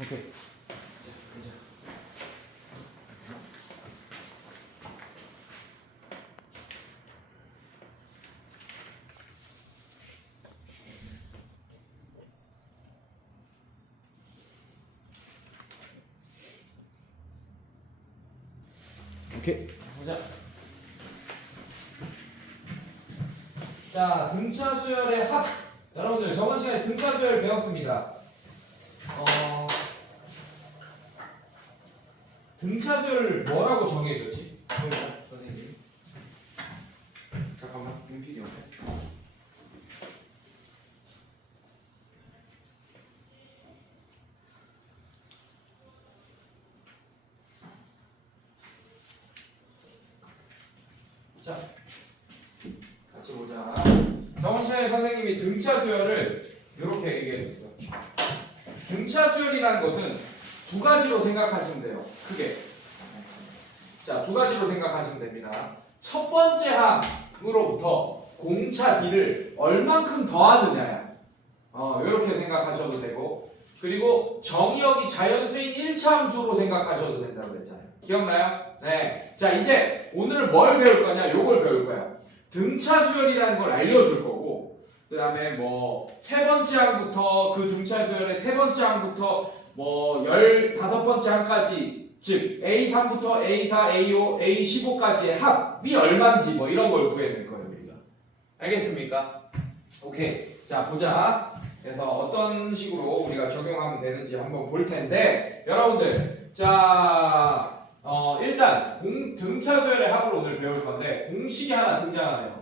오케이. 오케이. 보자. 자, 등차 수열의 합. 여러분들 저번 시간에 등차 수열 배웠습니다. 등차 수열을 뭐라고 정해줬지? 선생님. 잠깐만, 윤필이 없네. 자, 같이 보자. 저번 시간에 선생님이 등차 수열을 이렇게 얘기해줬어. 등차 수열이라는 것은 두 가지로 생각하시면 돼요. 크게. 자, 두 가지로 생각하시면 됩니다. 첫 번째 항으로부터 공차 D를 얼만큼 더하느냐야. 이렇게 생각하셔도 되고, 그리고 정의역이 자연수인 1차 함수로 생각하셔도 된다고 그랬잖아요. 기억나요? 네. 자, 이제 오늘 뭘 배울 거냐? 요걸 배울 거야. 등차 수열이라는 걸 알려줄 거고, 그 다음에 뭐 세 번째 항부터 그 등차 수열의 세 번째 항부터 뭐 15번째 항까지, 즉 A3부터 A4, A5, A15까지의 합이 얼마인지 뭐 이런 걸 구해낼 거예요, 우리가. 알겠습니까? 오케이. 자, 보자. 그래서 어떤 식으로 우리가 적용하면 되는지 한번 볼 텐데, 여러분들, 자, 일단 등차 수열의 합을 오늘 배울 건데 공식이 하나 등장하네요.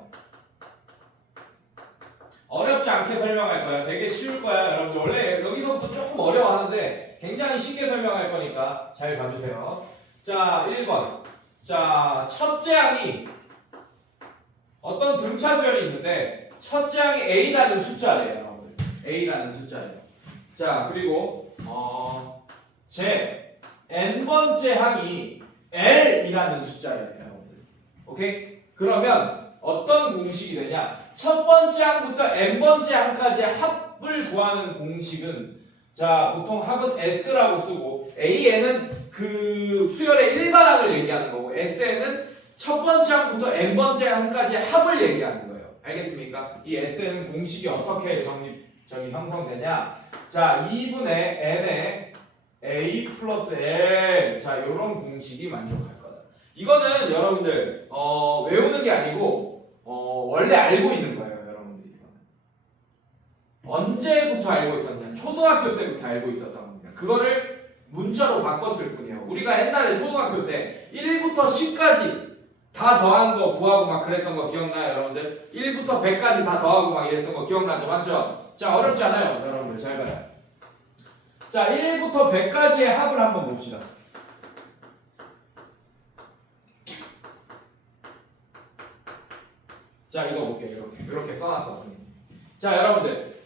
어렵지 않게 설명할 거야. 되게 쉬울 거야, 여러분들. 원래 여기서부터 조금 어려워하는데 굉장히 쉽게 설명할 거니까 잘 봐주세요. 자, 1번. 자, 첫째 항이 어떤 등차 수열이 있는데 첫째 항이 A라는 숫자래요, 여러분들. A라는 숫자래요. 자, 그리고 제 n번째 항이 L이라는 숫자예요, 여러분들. 오케이? 그러면 어떤 공식이 되냐? 첫 번째 항부터 n번째 항까지의 합을 구하는 공식은, 자, 보통 합은 S라고 쓰고, AN은 그 수열의 일반항을 얘기하는 거고, SN은 첫 번째 항부터 n번째 항까지의 합을 얘기하는 거예요. 알겠습니까? 이 SN은 공식이 어떻게 형성되냐? 자, 2분의 n의 A 플러스 L. 자, 요런 공식이 만족할 거다. 이거는 여러분들 외우는 게 아니고 원래 알고 있는 거예요, 여러분들이. 언제부터 알고 있었냐? 초등학교 때부터 알고 있었던 겁니다. 그거를 문자로 바꿨을 뿐이에요. 우리가 옛날에 초등학교 때 1부터 10까지 다 더한 거 구하고 막 그랬던 거 기억나요, 여러분들? 1부터 100까지 다 더하고 막 이랬던 거 기억나죠? 맞죠? 자, 어렵지 않아요, 여러분들. 잘 봐요. 자, 1부터 100까지의 합을 한번 봅시다. 자, 이거 볼게요. 이렇게 써놨어. 자, 여러분들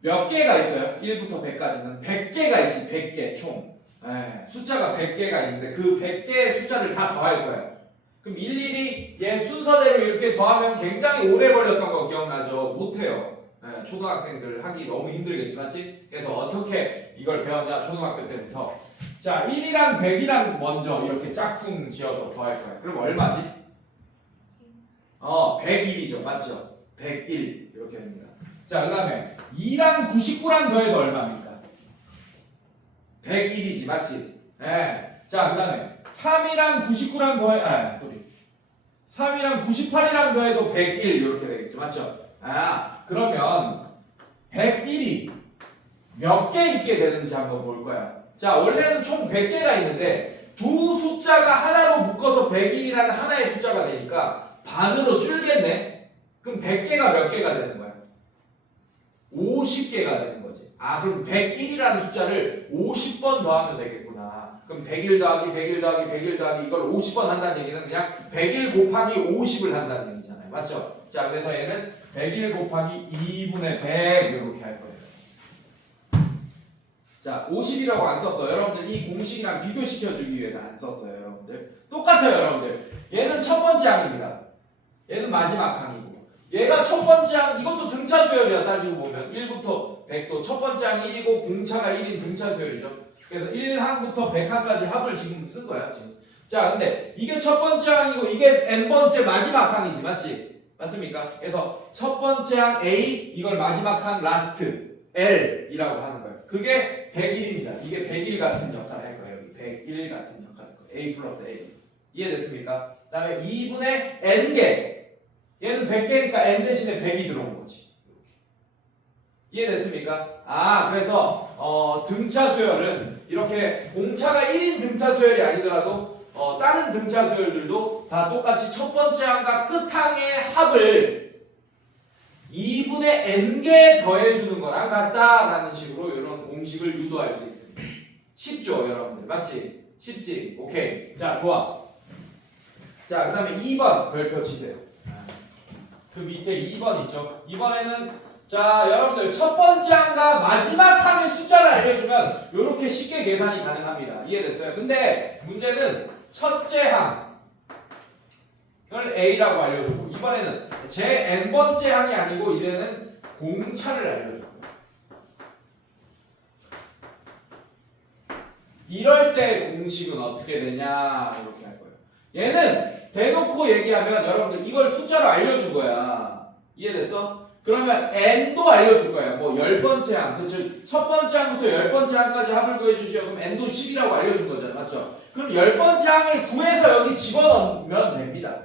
몇 개가 있어요? 1부터 100까지는 100개가 있지. 100개 총. 숫자가 100개가 있는데 그 100개의 숫자를 다 더할 거예요. 그럼 일일이 얘 순서대로 이렇게 더하면 굉장히 오래 걸렸던 거 기억나죠? 못해요. 초등학생들 하기 너무 힘들겠지, 맞지? 그래서 어떻게 이걸 배웠냐? 초등학교 때부터. 자, 1이랑 100이랑 먼저 이렇게 짝꿍 지어서 더할 거야. 그럼 얼마지? 101이죠, 맞죠? 101 이렇게 됩니다. 자, 그 다음에 2랑 99랑 더해도 얼마입니까? 101이지, 맞지? 자, 그 다음에 3이랑 99랑 더해, 3이랑 98이랑 더해도 101 이렇게 되겠죠, 맞죠? 그러면 101이 몇 개 있게 되는지 한번 볼 거야. 자, 원래는 총 100개가 있는데 두 숫자가 하나로 묶어서 101이라는 하나의 숫자가 되니까 반으로 줄겠네? 그럼 100개가 몇 개가 되는 거야? 50개가 되는 거지. 그럼 101이라는 숫자를 50번 더하면 되겠구나. 그럼 101 더하기 101 더하기 101 더하기 이걸 50번 한다는 얘기는 그냥 101 곱하기 50을 한다는 얘기잖아요. 맞죠? 자, 그래서 얘는 101 곱하기 2분의 100 이렇게 할 거예요. 자, 50이라고 안 썼어요. 여러분들 이 공식이랑 비교시켜주기 위해서 안 썼어요, 여러분들. 똑같아요, 여러분들. 얘는 첫 번째 항입니다. 얘는 마지막 항이고. 얘가 첫 번째 항, 이것도 등차 수열이야, 따지고 보면. 1부터 100도 첫 번째 항 1이고 공차가 1인 등차 수열이죠. 그래서 1항부터 100항까지 합을 지금 쓴 거야 지금. 자 근데 이게 첫 번째 항이고 이게 n번째 마지막 항이지 맞지? 맞습니까? 그래서 첫 번째 항 A 이걸 마지막 항 라스트 L이라고 하는 거예요. 그게 100일입니다. 이게 100일 같은 역할을 할 거예요. 여기 100일 같은 역할을 할 거예요. A 플러스 A. 이해됐습니까? 그 다음에 2분의 n개. 얘는 100개니까 n 대신에 100이 들어온 거지. 이해됐습니까? 아 그래서 등차 수열은 이렇게 공차가 1인 등차 수열이 아니더라도 다른 등차 수열들도 다 똑같이 첫 번째 항과 끝항의 합을 2분의 n개 더해주는 거랑 같다라는 식으로 이런 공식을 유도할 수 있습니다. 쉽죠 여러분들? 맞지? 쉽지? 오케이. 자 좋아. 자 그 다음에 2번 별표 치세요. 그 밑에 2번 있죠? 이번에는 자 여러분들 첫 번째 항과 마지막 항의 숫자를 알려주면 이렇게 쉽게 계산이 가능합니다. 이해됐어요? 근데 문제는 첫째 항을 A라고 알려주고 이번에는 제 n번째 항이 아니고 이래는 공차를 알려줘요. 이럴 때 공식은 어떻게 되냐 이렇게 할 거예요. 얘는 대놓고 얘기하면 여러분들 이걸 숫자로 알려준 거야. 이해됐어? 그러면 n도 알려줄 거야. 뭐 10번째 항, 그치? 첫 번째 항부터 10번째 항까지 합을 구해주시오. 그럼 n도 10이라고 알려준 거잖아. 맞죠? 그럼 10번째 항을 구해서 여기 집어넣으면 됩니다.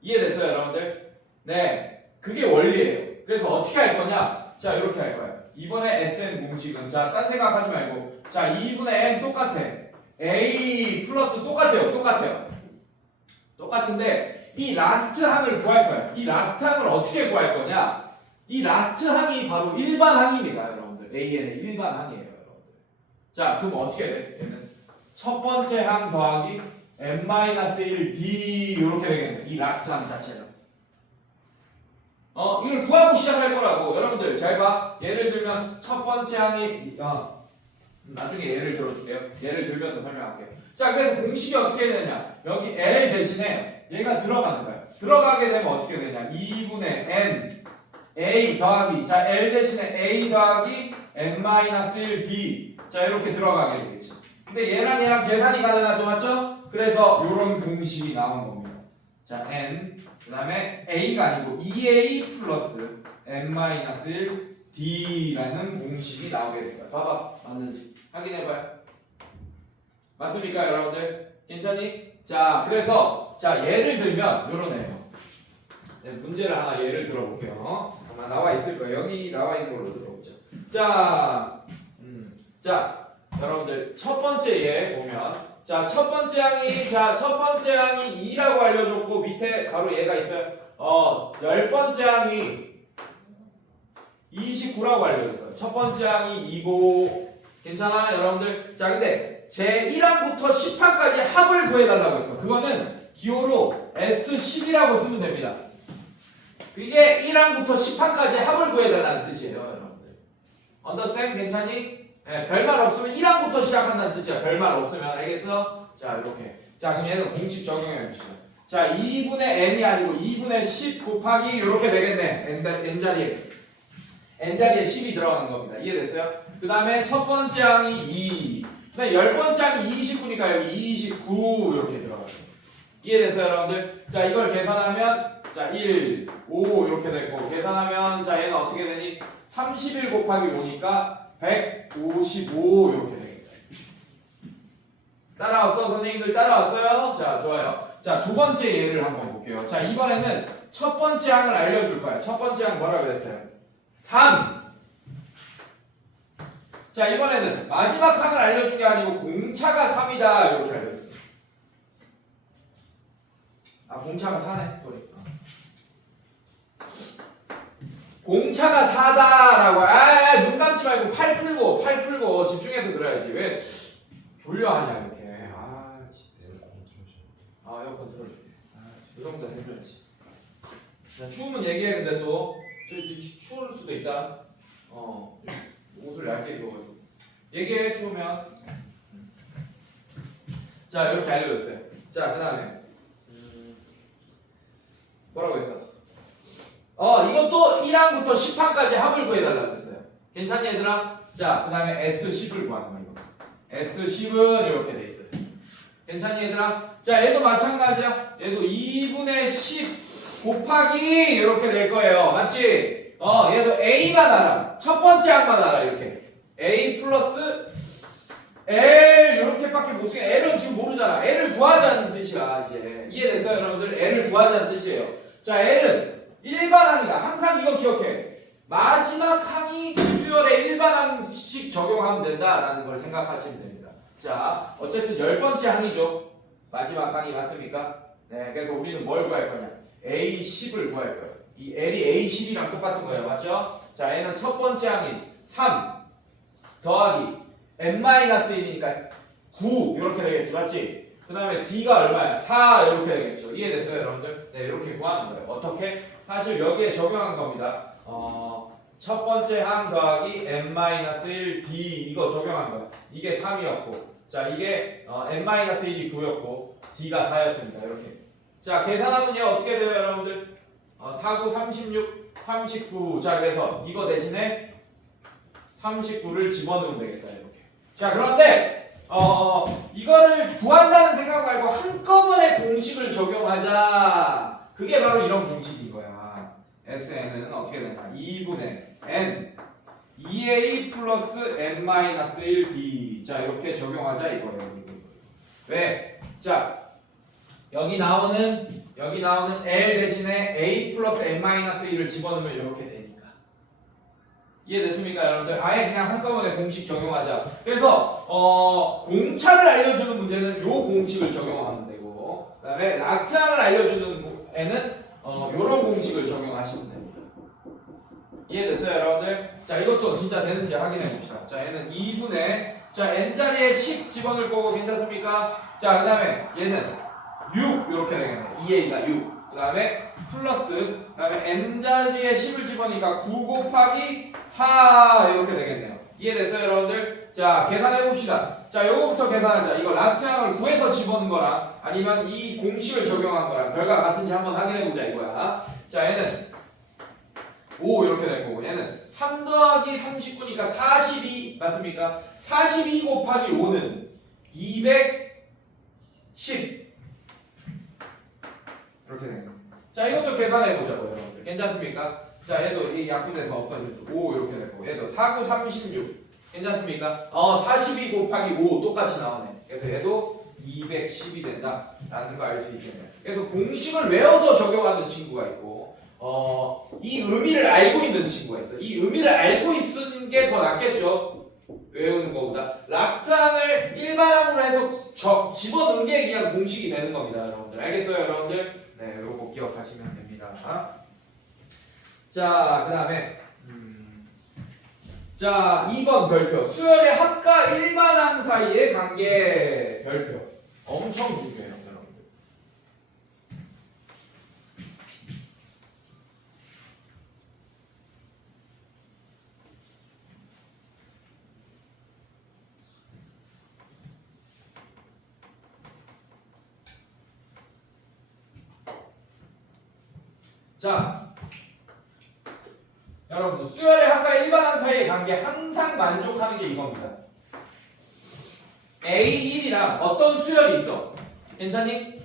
이해됐어요, 여러분들? 네. 그게 원리예요. 그래서 어떻게 할 거냐? 자, 이렇게 할 거야. 이번에 SN 공식은, 자, 딴 생각하지 말고, 자, 2분의 n 똑같아. A 플러스 똑같아요. 똑같은데, 이 라스트 항을 구할 거야. 이 라스트 항을 어떻게 구할 거냐? 이 라스트 항이 바로 일반 항입니다, 여러분들. AN의 일반 항이에요, 여러분들. 자, 그럼 어떻게 돼? 얘는 첫 번째 항 더하기 n-1d 이렇게 되겠네. 이 라스트 항 자체는. 이걸 구하고 시작할 거라고. 여러분들 잘 봐. 예를 들면 첫 번째 항이 나중에 예를 들어줄게요. 예를 들면서 설명할게요. 자, 그래서 공식이 어떻게 되냐? 여기 L 대신에 얘가 들어가는 거야. 들어가게 되면 어떻게 되냐? 2분의 n A 더하기 자 L 대신에 A 더하기 n-1d 자 이렇게 들어가게 되겠지. 근데 얘랑 계산이 가능하죠, 맞죠? 그래서 이런 공식이 나온 겁니다. 자 n 그 다음에 a가 아니고 2a 플러스 n-1d라는 공식이 나오게 됩니다. 봐봐, 맞는지 확인해봐요. 맞습니까, 여러분들? 괜찮니? 자, 그래서 자 예를 들면 요런 애요. 네, 문제를 하나 예를 들어볼게요. 아마 나와 있을 거예요. 여기 나와 있는 걸로 들어보죠. 자, 여러분들 첫 번째 예 보면 자 첫 번째 항이 2라고 알려줬고 밑에 바로 얘가 있어요. 10번째 항이 29라고 알려줬어요. 첫 번째 항이 2고 괜찮아요, 여러분들? 자 근데 제 1항부터 10항까지 합을 구해달라고 했어. 그거는 기호로 S10이라고 쓰면 됩니다. 이게 1항부터 10항까지 합을 구해달라는 뜻이에요, 여러분들. understand? 괜찮니? 네, 별말 없으면 1항부터 시작한다는 뜻이야. 별말 없으면 알겠어? 자 이렇게. 자 그럼 얘는 공식 적용해 봅시다. 자 2분의 n이 아니고 2분의 10 곱하기 이렇게 되겠네. n자리에 10이 들어가는 겁니다. 이해됐어요? 그 다음에 첫 번째 항이 2. 그 다음에 10번째 항이 29니까 여기 29 이렇게 들어가요. 이해됐어요, 여러분들? 자 이걸 계산하면 자 1, 5 이렇게 됐고 계산하면 자 얘는 어떻게 되니? 31 곱하기 5니까 155 이렇게 되겠다. 따라왔어? 선생님들 따라왔어요? 자 좋아요. 자 두 번째 예를 한번 볼게요. 자 이번에는 첫 번째 항을 알려줄 거야. 첫 번째 항 뭐라 그랬어요? 3. 자 이번에는 마지막 항을 알려준 게 아니고 공차가 3이다 이렇게 알려줬어. 공차가 4네. 소리. 공차가 4다라고. 눈 감지 말고 팔 풀고 집중해서 들어야지. 왜 졸려하냐 이렇게. 에어컨 틀어줄게. 이런 거 해줘야지. 자, 추우면 얘기해. 근데 또 추울 수도 있다. 옷을 얇게 입어가지고 얘기해. 추우면. 자 이렇게 알려줬어요. 자 그 다음에 뭐라고 했어? 이것도 1항부터 10항까지 합을 구해달라고 했어요. 괜찮니 얘들아? 자, 그 다음에 S10을 구하는 거야, 이거. S10은 이렇게 돼 있어요. 괜찮니, 얘들아? 자, 얘도 마찬가지야. 얘도 2분의 10 곱하기 이렇게 될 거예요. 맞지? 얘도 A만 알아. 첫 번째 항만 알아, 이렇게. A 플러스 L 이렇게밖에 못 쓰게. L은 지금 모르잖아. L을 구하자는 뜻이야, 이제. 이해됐어요, 여러분들? L을 구하자는 뜻이에요. 자, L은 일반항이다. 항상 이거 기억해. 마지막 항이 수열의 일반항식 적용하면 된다라는 걸 생각하시면 됩니다. 자, 어쨌든 10번째 항이죠. 마지막 항이 맞습니까? 네, 그래서 우리는 뭘 구할 거냐? A10을 구할 거예요. 이 L이 A10이랑 똑같은 거예요. 맞죠? 자, 얘는 첫 번째 항인 3 더하기 n-1이니까 9 이렇게 되겠지. 맞지? 그 다음에 D가 얼마야? 4 이렇게 되겠죠. 이해됐어요, 여러분들? 네, 이렇게 구하는 거예요. 어떻게? 사실 여기에 적용한 겁니다. 첫 번째 항 더하기 n-1 D 이거 적용한 거야. 이게 3이었고, 자, 이게 n-1이 9였고, D가 4였습니다. 이렇게. 자, 계산하면요 어떻게 돼요, 여러분들? 4, 9, 36, 39. 자, 그래서 이거 대신에 39를 집어넣으면 되겠다, 이렇게. 자, 그런데 이거를 구한다는 생각 말고 한꺼번에 공식을 적용하자. 그게 바로 이런 공식인 거야. SN은 어떻게 되나? 2분의 N 2A 플러스 N-1D. 자, 이렇게 적용하자 이거예요. 왜? 자, 여기 나오는 L 대신에 A 플러스 N-1을 집어넣으면 이렇게 되니까. 이해됐습니까, 여러분들? 아예 그냥 한꺼번에 공식 적용하자. 그래서 공차를 알려주는 문제는 요 공식을 적용하면 되고, 그 다음에 라스트 항을 알려주는 애는 요런 공식을 적용하시면 됩니다. 이해됐어요, 여러분들? 자, 이것도 진짜 되는지 확인해 봅시다. 자, 얘는 2분의 자, n자리에 10 집어넣을 거고 괜찮습니까? 자, 그 다음에 얘는 6 이렇게 되겠네. 2a가 6. 그 다음에 플러스 그 다음에 n자리에 10을 집어넣으니까 9 곱하기 4 이렇게 되겠네요. 이해됐어요, 여러분들? 자, 계산해 봅시다. 자, 요거부터 계산하자. 이거 라스트 항을 구해서 집어넣은 거랑 아니면 이 공식을 적용한 거랑 결과 같은지 한번 확인해 보자 이거야. 자, 얘는 5 이렇게 될 거고, 얘는 3 더하기 39니까 42 맞습니까? 42 곱하기 5는 210 이렇게 되는 거예요. 자, 이것도 계산해 보자고요, 여러분들. 괜찮습니까? 자, 얘도 이 약분돼서 없어지죠. 5 이렇게 될 거고, 얘도 4, 9, 36 괜찮습니까? 42 곱하기 5 똑같이 나오네. 그래서 얘도 210이 된다라는 거 알 수 있겠네요. 그래서 공식을 외워서 적용하는 친구가 있고, 이 의미를 알고 있는 친구가 있어. 이 의미를 알고 있는 게 더 낫겠죠. 외우는 것보다. 라스트항을 일반항으로 해서 집어넣은 게 그냥 공식이 되는 겁니다, 여러분들. 알겠어요, 여러분들? 네, 요거 기억하시면 됩니다. 자, 그 다음에 자, 2번 별표. 수열의 합과 일반항 사이의 관계 별표. 엄청 중요해요, 여러분들. 자, 여러분들 수열의 합과 일반항 사이의 관계 항상 만족하는 게 이겁니다. A1이랑 어떤 수열이 있어? 괜찮니?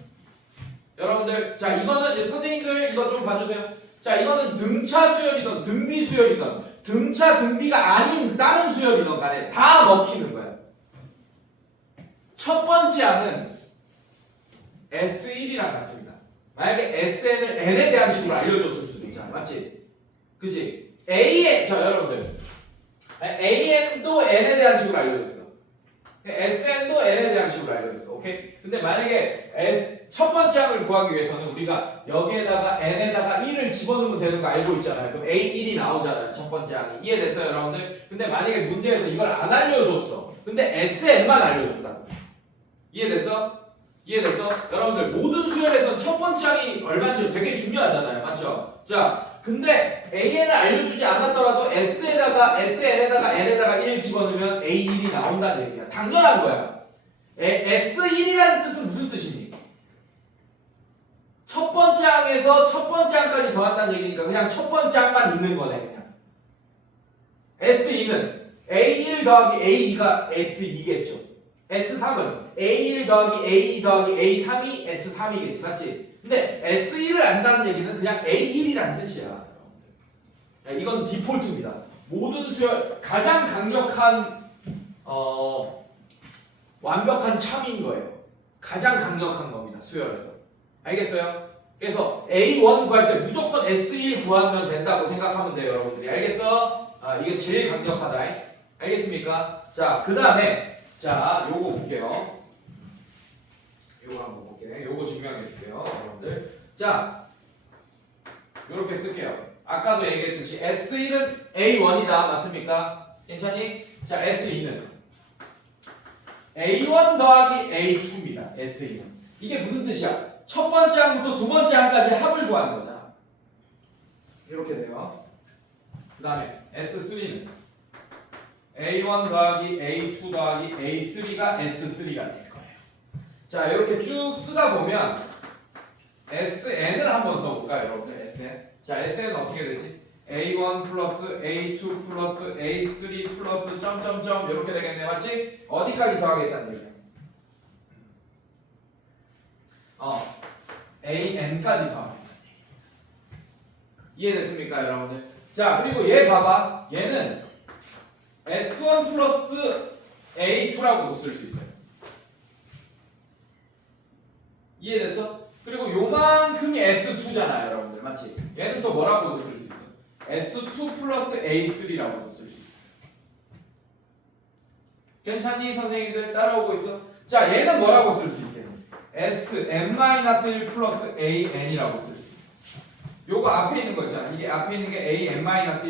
여러분들, 자, 이거는 선생님들 이거 좀 봐주세요. 자, 이거는 등차 수열이든 등비 수열이든 등차 등비가 아닌 다른 수열이든 간에 다 먹히는 거야. 첫 번째 항은 S1이랑 같습니다. 만약에 SN을 N에 대한 식으로 알려줬을 수도 있잖아. 맞지? 그치? AN, 자, 여러분들. AN도 N에 대한 식으로 알려줬어. SN도 N에 대한 식으로 알려줬어. 오케이? 근데 만약에 첫 번째 항을 구하기 위해서는 우리가 여기에다가 N에다가 1을 집어넣으면 되는 거 알고 있잖아요. 그럼 A1이 나오잖아요. 첫 번째 항이. 이해됐어요, 여러분들? 근데 만약에 문제에서 이걸 안 알려줬어. 근데 SN만 알려줬다고. 이해됐어? 이해됐어? 여러분들 모든 수열에서는 첫 번째 항이 얼마인지 되게 중요하잖아요. 맞죠? 자, 근데 AN을 알려주지 않았더라도 SN에다가 N에다가 1 집어넣으면 A1이 나온다는 얘기야. 당연한 거야. S1이라는 뜻은 무슨 뜻이니? 첫 번째 항에서 첫 번째 항까지 더한다는 얘기니까 그냥 첫 번째 항만 있는 거네, 그냥. S2는 A1 더하기 A2가 S2겠죠. S3은 A1 더하기 A2 더하기 A3이 S3이겠지. 맞지? 근데 S1을 안다는 얘기는 그냥 A1이란 뜻이야. 이건 디폴트입니다. 모든 수열 가장 강력한 완벽한 참인 거예요. 가장 강력한 겁니다. 수열에서. 알겠어요? 그래서 A1 구할 때 무조건 S1 구하면 된다고 생각하면 돼요, 여러분들이. 알겠어? 이게 제일 강력하다. 알겠습니까? 자, 그 다음에 자, 요거 볼게요. 요거 한번 볼게요. 요거 증명해 줄게요, 여러분들. 자, 요렇게 쓸게요. 아까도 얘기했듯이 S1은 A1이다. 맞습니까? 괜찮니? 자, S2는 A1 더하기 A2입니다. S2는. 이게 무슨 뜻이야? 첫 번째 항부터 두 번째 항까지 합을 구하는 거잖아. 이렇게 돼요. 그 다음에 S3는 A1 더하기 A2 더하기 A3가 S3가 될 거예요. 자, 이렇게 쭉 쓰다 보면 SN을 한번 써볼까요, 여러분들? SN. 자, SN은 어떻게 되지? A1 플러스 A2 플러스 A3 플러스 점점점 이렇게 되겠네요. 맞지? 어디까지 더하겠다는 얘기야? AN까지 더하겠다는 얘기야. 이해됐습니까, 여러분들? 자, 그리고 얘 봐봐. 얘는 S1 플러스 A2라고도 쓸 수 있어요. 이해됐어? 그리고 요만큼이 S2잖아요, 여러분들. 맞지? 얘는 또 뭐라고도 쓸 수 있어요. S2 플러스 A3라고도 쓸 수 있어요. 괜찮니, 선생님들? 따라오고 있어? 자, 얘는 뭐라고 쓸 수 있겠니? SM-1 플러스 AN이라고 쓸 수 있어요. 요거 앞에 있는 거 있잖아. 이게 앞에 있는 게 AN-1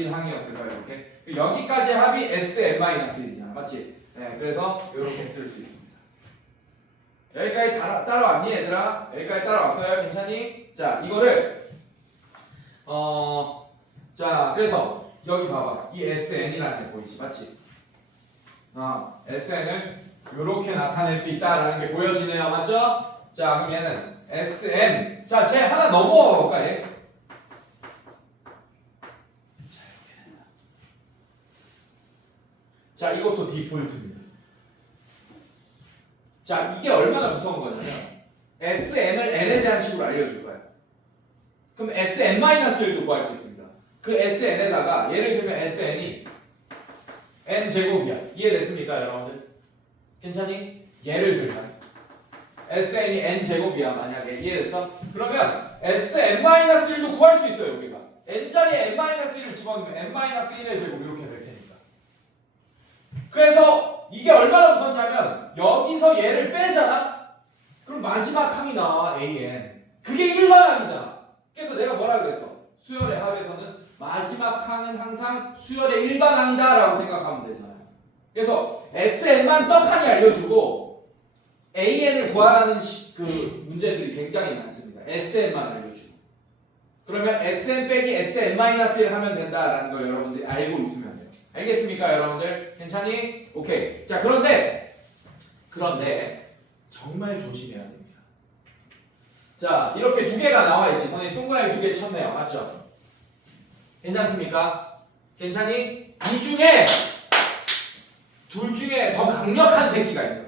항이었을 거예요, 이렇게. 여기까지 합이 SM-1이잖아. 맞지? 네, 그래서 이렇게 쓸 수 있습니다. 여기까지 따라왔니, 얘들아? 여기까지 따라왔어요? 괜찮니? 자, 이거를 자, 그래서 여기 봐봐. 이 SN이라는 게 보이지, 맞지? SN을 이렇게 나타낼 수 있다라는 게 보여지네요, 맞죠? 자, 그럼 얘는 SN. 자, 쟤 하나 넘어가 볼까, 얘? 자, 이것도 디폴트입니다. 자, 이게 얼마나 무서운 거냐면 SN을 N에 대한 식으로 알려줄 거예요. 그럼 SN-1도 구할 수 있습니다. 그 SN에다가 예를 들면 SN이 N제곱이야. 이해됐습니까, 여러분들? 괜찮니? 예를 들면 SN이 N제곱이야, 만약에. 이해됐어? 그러면 SN-1도 구할 수 있어요, 우리가. N자리에 N-1을 집어넣으면 N-1의 제곱 이렇게 될 테니까. 그래서 이게 얼마나 무섭냐면 여기서 얘를 빼잖아? 그럼 마지막 항이 나와, AN. 그게 일반항이잖아. 그래서 내가 뭐라 그랬어? 수열의 합에서는 마지막 항은 항상 수열의 일반항이다 라고 생각하면 되잖아요. 그래서 SN만 떡하니 알려주고 AN을 구하라는 그 문제들이 굉장히 많습니다. SN만 알려주고. 그러면 SN 빼기 SN-1 하면 된다라는 걸 여러분들이 알고 있으면 돼요. 알겠습니까, 여러분들? 괜찮니? 오케이. 자, 그런데 정말 조심해야 됩니다. 자, 이렇게 두 개가 나와 있지. 선생님 동그라미 두 개 쳤네요. 맞죠? 괜찮습니까? 괜찮니? 이 중에 둘 중에 더 강력한 새끼가 있어.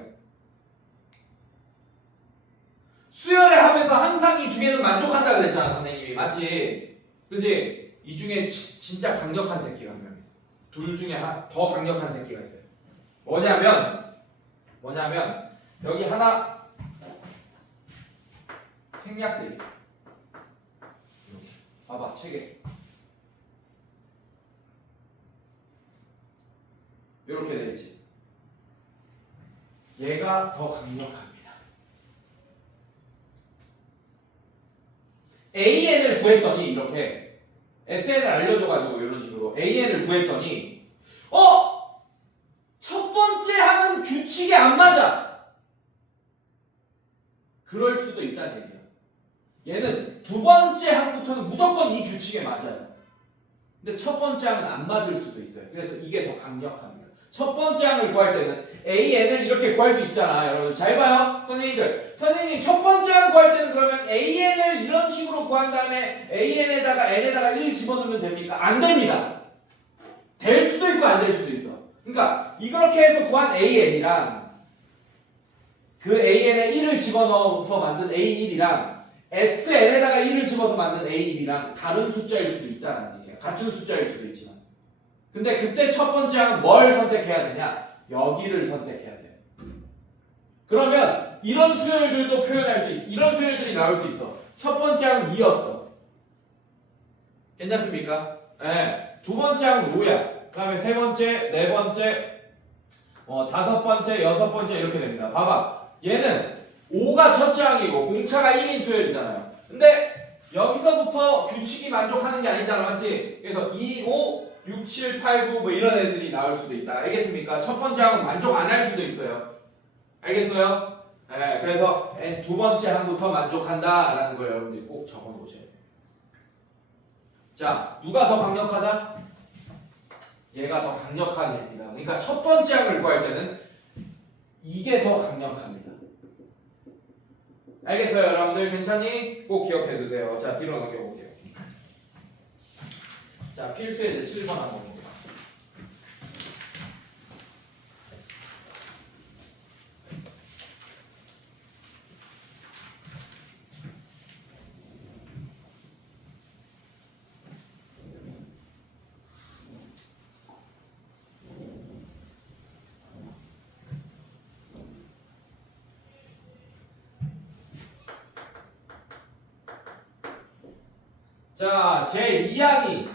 수열의 합에서 항상 이 두 개는 만족한다 그랬잖아, 선생님이. 맞지? 그지? 이 중에 진짜 강력한 새끼가 한 명 있어. 둘 중에 더 강력한 새끼가 있어요. 뭐냐면 여기 하나 생략돼 있어. 이렇게. 봐봐, 책에. 이렇게 돼 있지. 얘가 더 강력합니다. AN을 구했더니 이렇게 SN을 알려줘가지고 이런 식으로 AN을 구했더니 첫 번째 항은 규칙에 안 맞아. 그럴 수도 있다는 얘기야. 얘는 두 번째 항부터는 무조건 이 규칙에 맞아요. 근데 첫 번째 항은 안 맞을 수도 있어요. 그래서 이게 더 강력합니다. 첫 번째 항을 구할 때는 AN을 이렇게 구할 수 있잖아. 여러분 잘 봐요. 선생님 첫 번째 항 구할 때는 그러면 AN을 이런 식으로 구한 다음에 AN에다가 N에다가 1 집어넣으면 됩니까? 안 됩니다. 될 수도 있고 안 될 수도 있어. 그러니까 이렇게 해서 구한 AN이랑 그 AN에 1을 집어넣어서 만든 A1이랑 SN에다가 1을 집어서 만든 A1이랑 다른 숫자일 수도 있다는 얘기야. 같은 숫자일 수도 있지만. 근데 그때 첫 번째 항은 뭘 선택해야 되냐? 여기를 선택해야 돼. 그러면 이런 수열들도 표현할 수 있, 이런 수열들이 나올 수 있어. 첫 번째 항은 2였어. 괜찮습니까? 네. 두 번째 항은 5야. 그 다음에 세 번째, 네 번째, 다섯 번째, 여섯 번째 이렇게 됩니다. 봐봐. 얘는 5가 첫째 항이고 공차가 1인 수열이잖아요. 근데 여기서부터 규칙이 만족하는 게 아니잖아. 맞지? 그래서 2, 5, 6, 7, 8, 9 뭐 이런 애들이 나올 수도 있다. 알겠습니까? 첫 번째 항은 만족 안 할 수도 있어요. 알겠어요? 네, 그래서 두 번째 항부터 만족한다라는 걸 여러분들이 꼭 적어 놓으셔야 돼요. 자, 누가 더 강력하다? 얘가 더 강력한 애입니다. 그러니까 첫 번째 항을 구할 때는 이게 더 강력합니다. 알겠어요, 여러분들? 괜찮니? 꼭 기억해 두세요. 자, 뒤로 넘겨볼게요. 자, 필수예제 7번 한번 볼게요. 자, 제2항이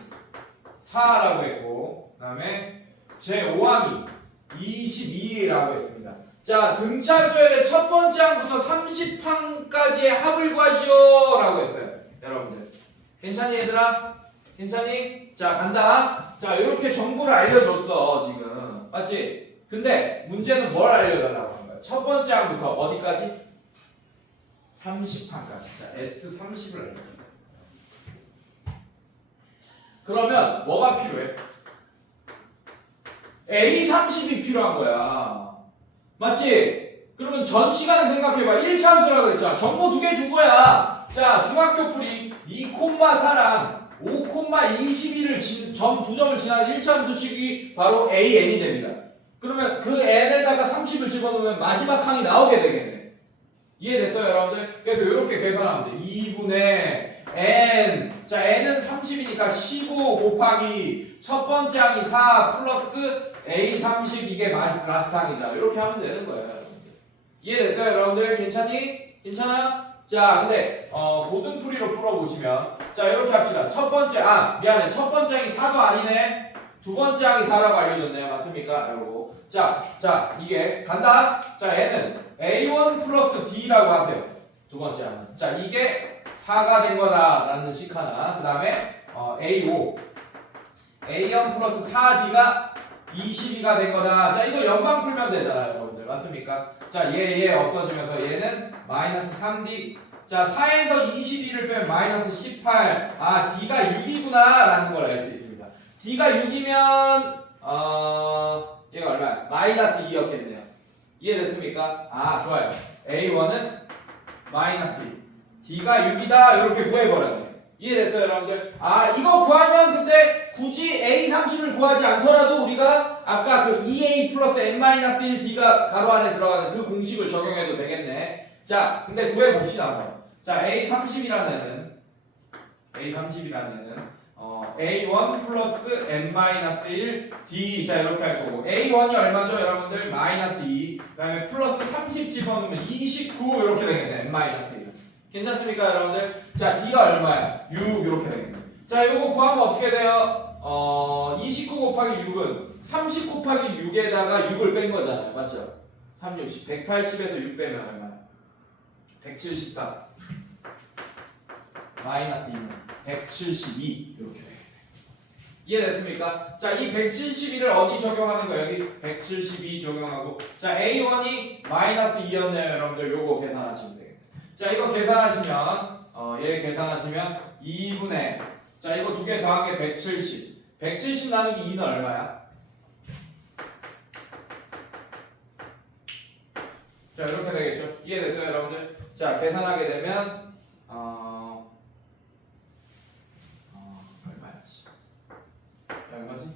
4라고 했고, 그 다음에 제5항이 22라고 했습니다. 자, 등차 수열의 첫 번째 항부터 30항까지의 합을 구하시오 라고 했어요. 여러분들. 괜찮니, 얘들아? 괜찮니? 자, 간다. 자, 이렇게 정보를 알려줬어, 지금. 맞지? 근데 문제는 뭘 알려달라고 하는 거야? 첫 번째 항부터 어디까지? 30항까지. 자, S30을 알려줘. 그러면 뭐가 필요해? A30이 필요한 거야. 맞지? 그러면 전 시간을 생각해봐. 1차 함수라고 그랬잖아. 정보 두 개 준 거야. 자, 중학교 풀이 2,4랑 5,21을 점 두 점을 지나는 1차 함수식이 바로 AN이 됩니다. 그러면 그 N에다가 30을 집어넣으면 마지막 항이 나오게 되겠네. 이해됐어요, 여러분들? 그래서 이렇게 계산하면 돼. 2분의 N. 자, N은 30이니까 15 곱하기 첫 번째 항이 4 플러스 A30 이게 라스트 항이잖아. 이렇게 하면 되는 거예요, 여러분들. 이해됐어요, 여러분들? 괜찮니? 괜찮아? 자, 근데 고등풀이로 풀어보시면 자, 이렇게 합시다. 첫 번째, 미안해. 첫 번째 항이 4도 아니네. 두 번째 항이 4라고 알려줬네요. 맞습니까? 요거. 자, 이게 간다. 자, N은 A1 플러스 D라고 하세요. 두 번째 항은. 자, 이게 4가 된 거다라는 식 하나. 그 다음에 A5 A0 플러스 4D가 22가 된 거다. 자, 이거 연방 풀면 되잖아요, 여러분들. 맞습니까? 자, 얘 없어지면서 얘는 마이너스 3D. 자, 4에서 22를 빼면 마이너스 18. D가 6이구나 라는 걸 알 수 있습니다. D가 6이면 얘가 얼마야? 마이너스 2였겠네요. 이해됐습니까? 좋아요. A1은 마이너스 2. D가 6이다 이렇게 구해버렸네. 이해됐어요, 여러분들? 이거 구하면 근데 굳이 A30을 구하지 않더라도 우리가 아까 그 2A 플러스 N-1D가 가로 안에 들어가는 그 공식을 적용해도 되겠네. 자, 근데 구해봅시다 한번. 자, A30이라는 애는 A1 플러스 N-1 D. 자, 이렇게 할 거고 A1이 얼마죠, 여러분들? 마이너스 2. 그 다음에 플러스 30 집어넣으면 29 이렇게 되겠네. N-1. 괜찮습니까, 여러분들? 자, D가 얼마야? 6 이렇게 되겠네. 자, 이거 구하면 어떻게 돼요? 29 곱하기 6은 30 곱하기 6에다가 6을 뺀 거잖아요. 맞죠? 3, 60. 180에서 6 빼면 얼마야? 174. 마이너스 2는 172 이렇게 되겠네. 이해됐습니까? 자, 이 172를 어디 적용하는 거예요? 여기 172 적용하고. 자, A1이 마이너스 2였네요, 여러분들. 요거 계산하시면 돼요. 자, 이거 계산하시면 얘 계산하시면 2분의 자, 이거 두 개 더한 게 170. 170 나누기 2는 얼마야? 자, 이렇게 되겠죠? 이해됐어요, 여러분들? 자, 계산하게 되면 얼마야? 얼마지?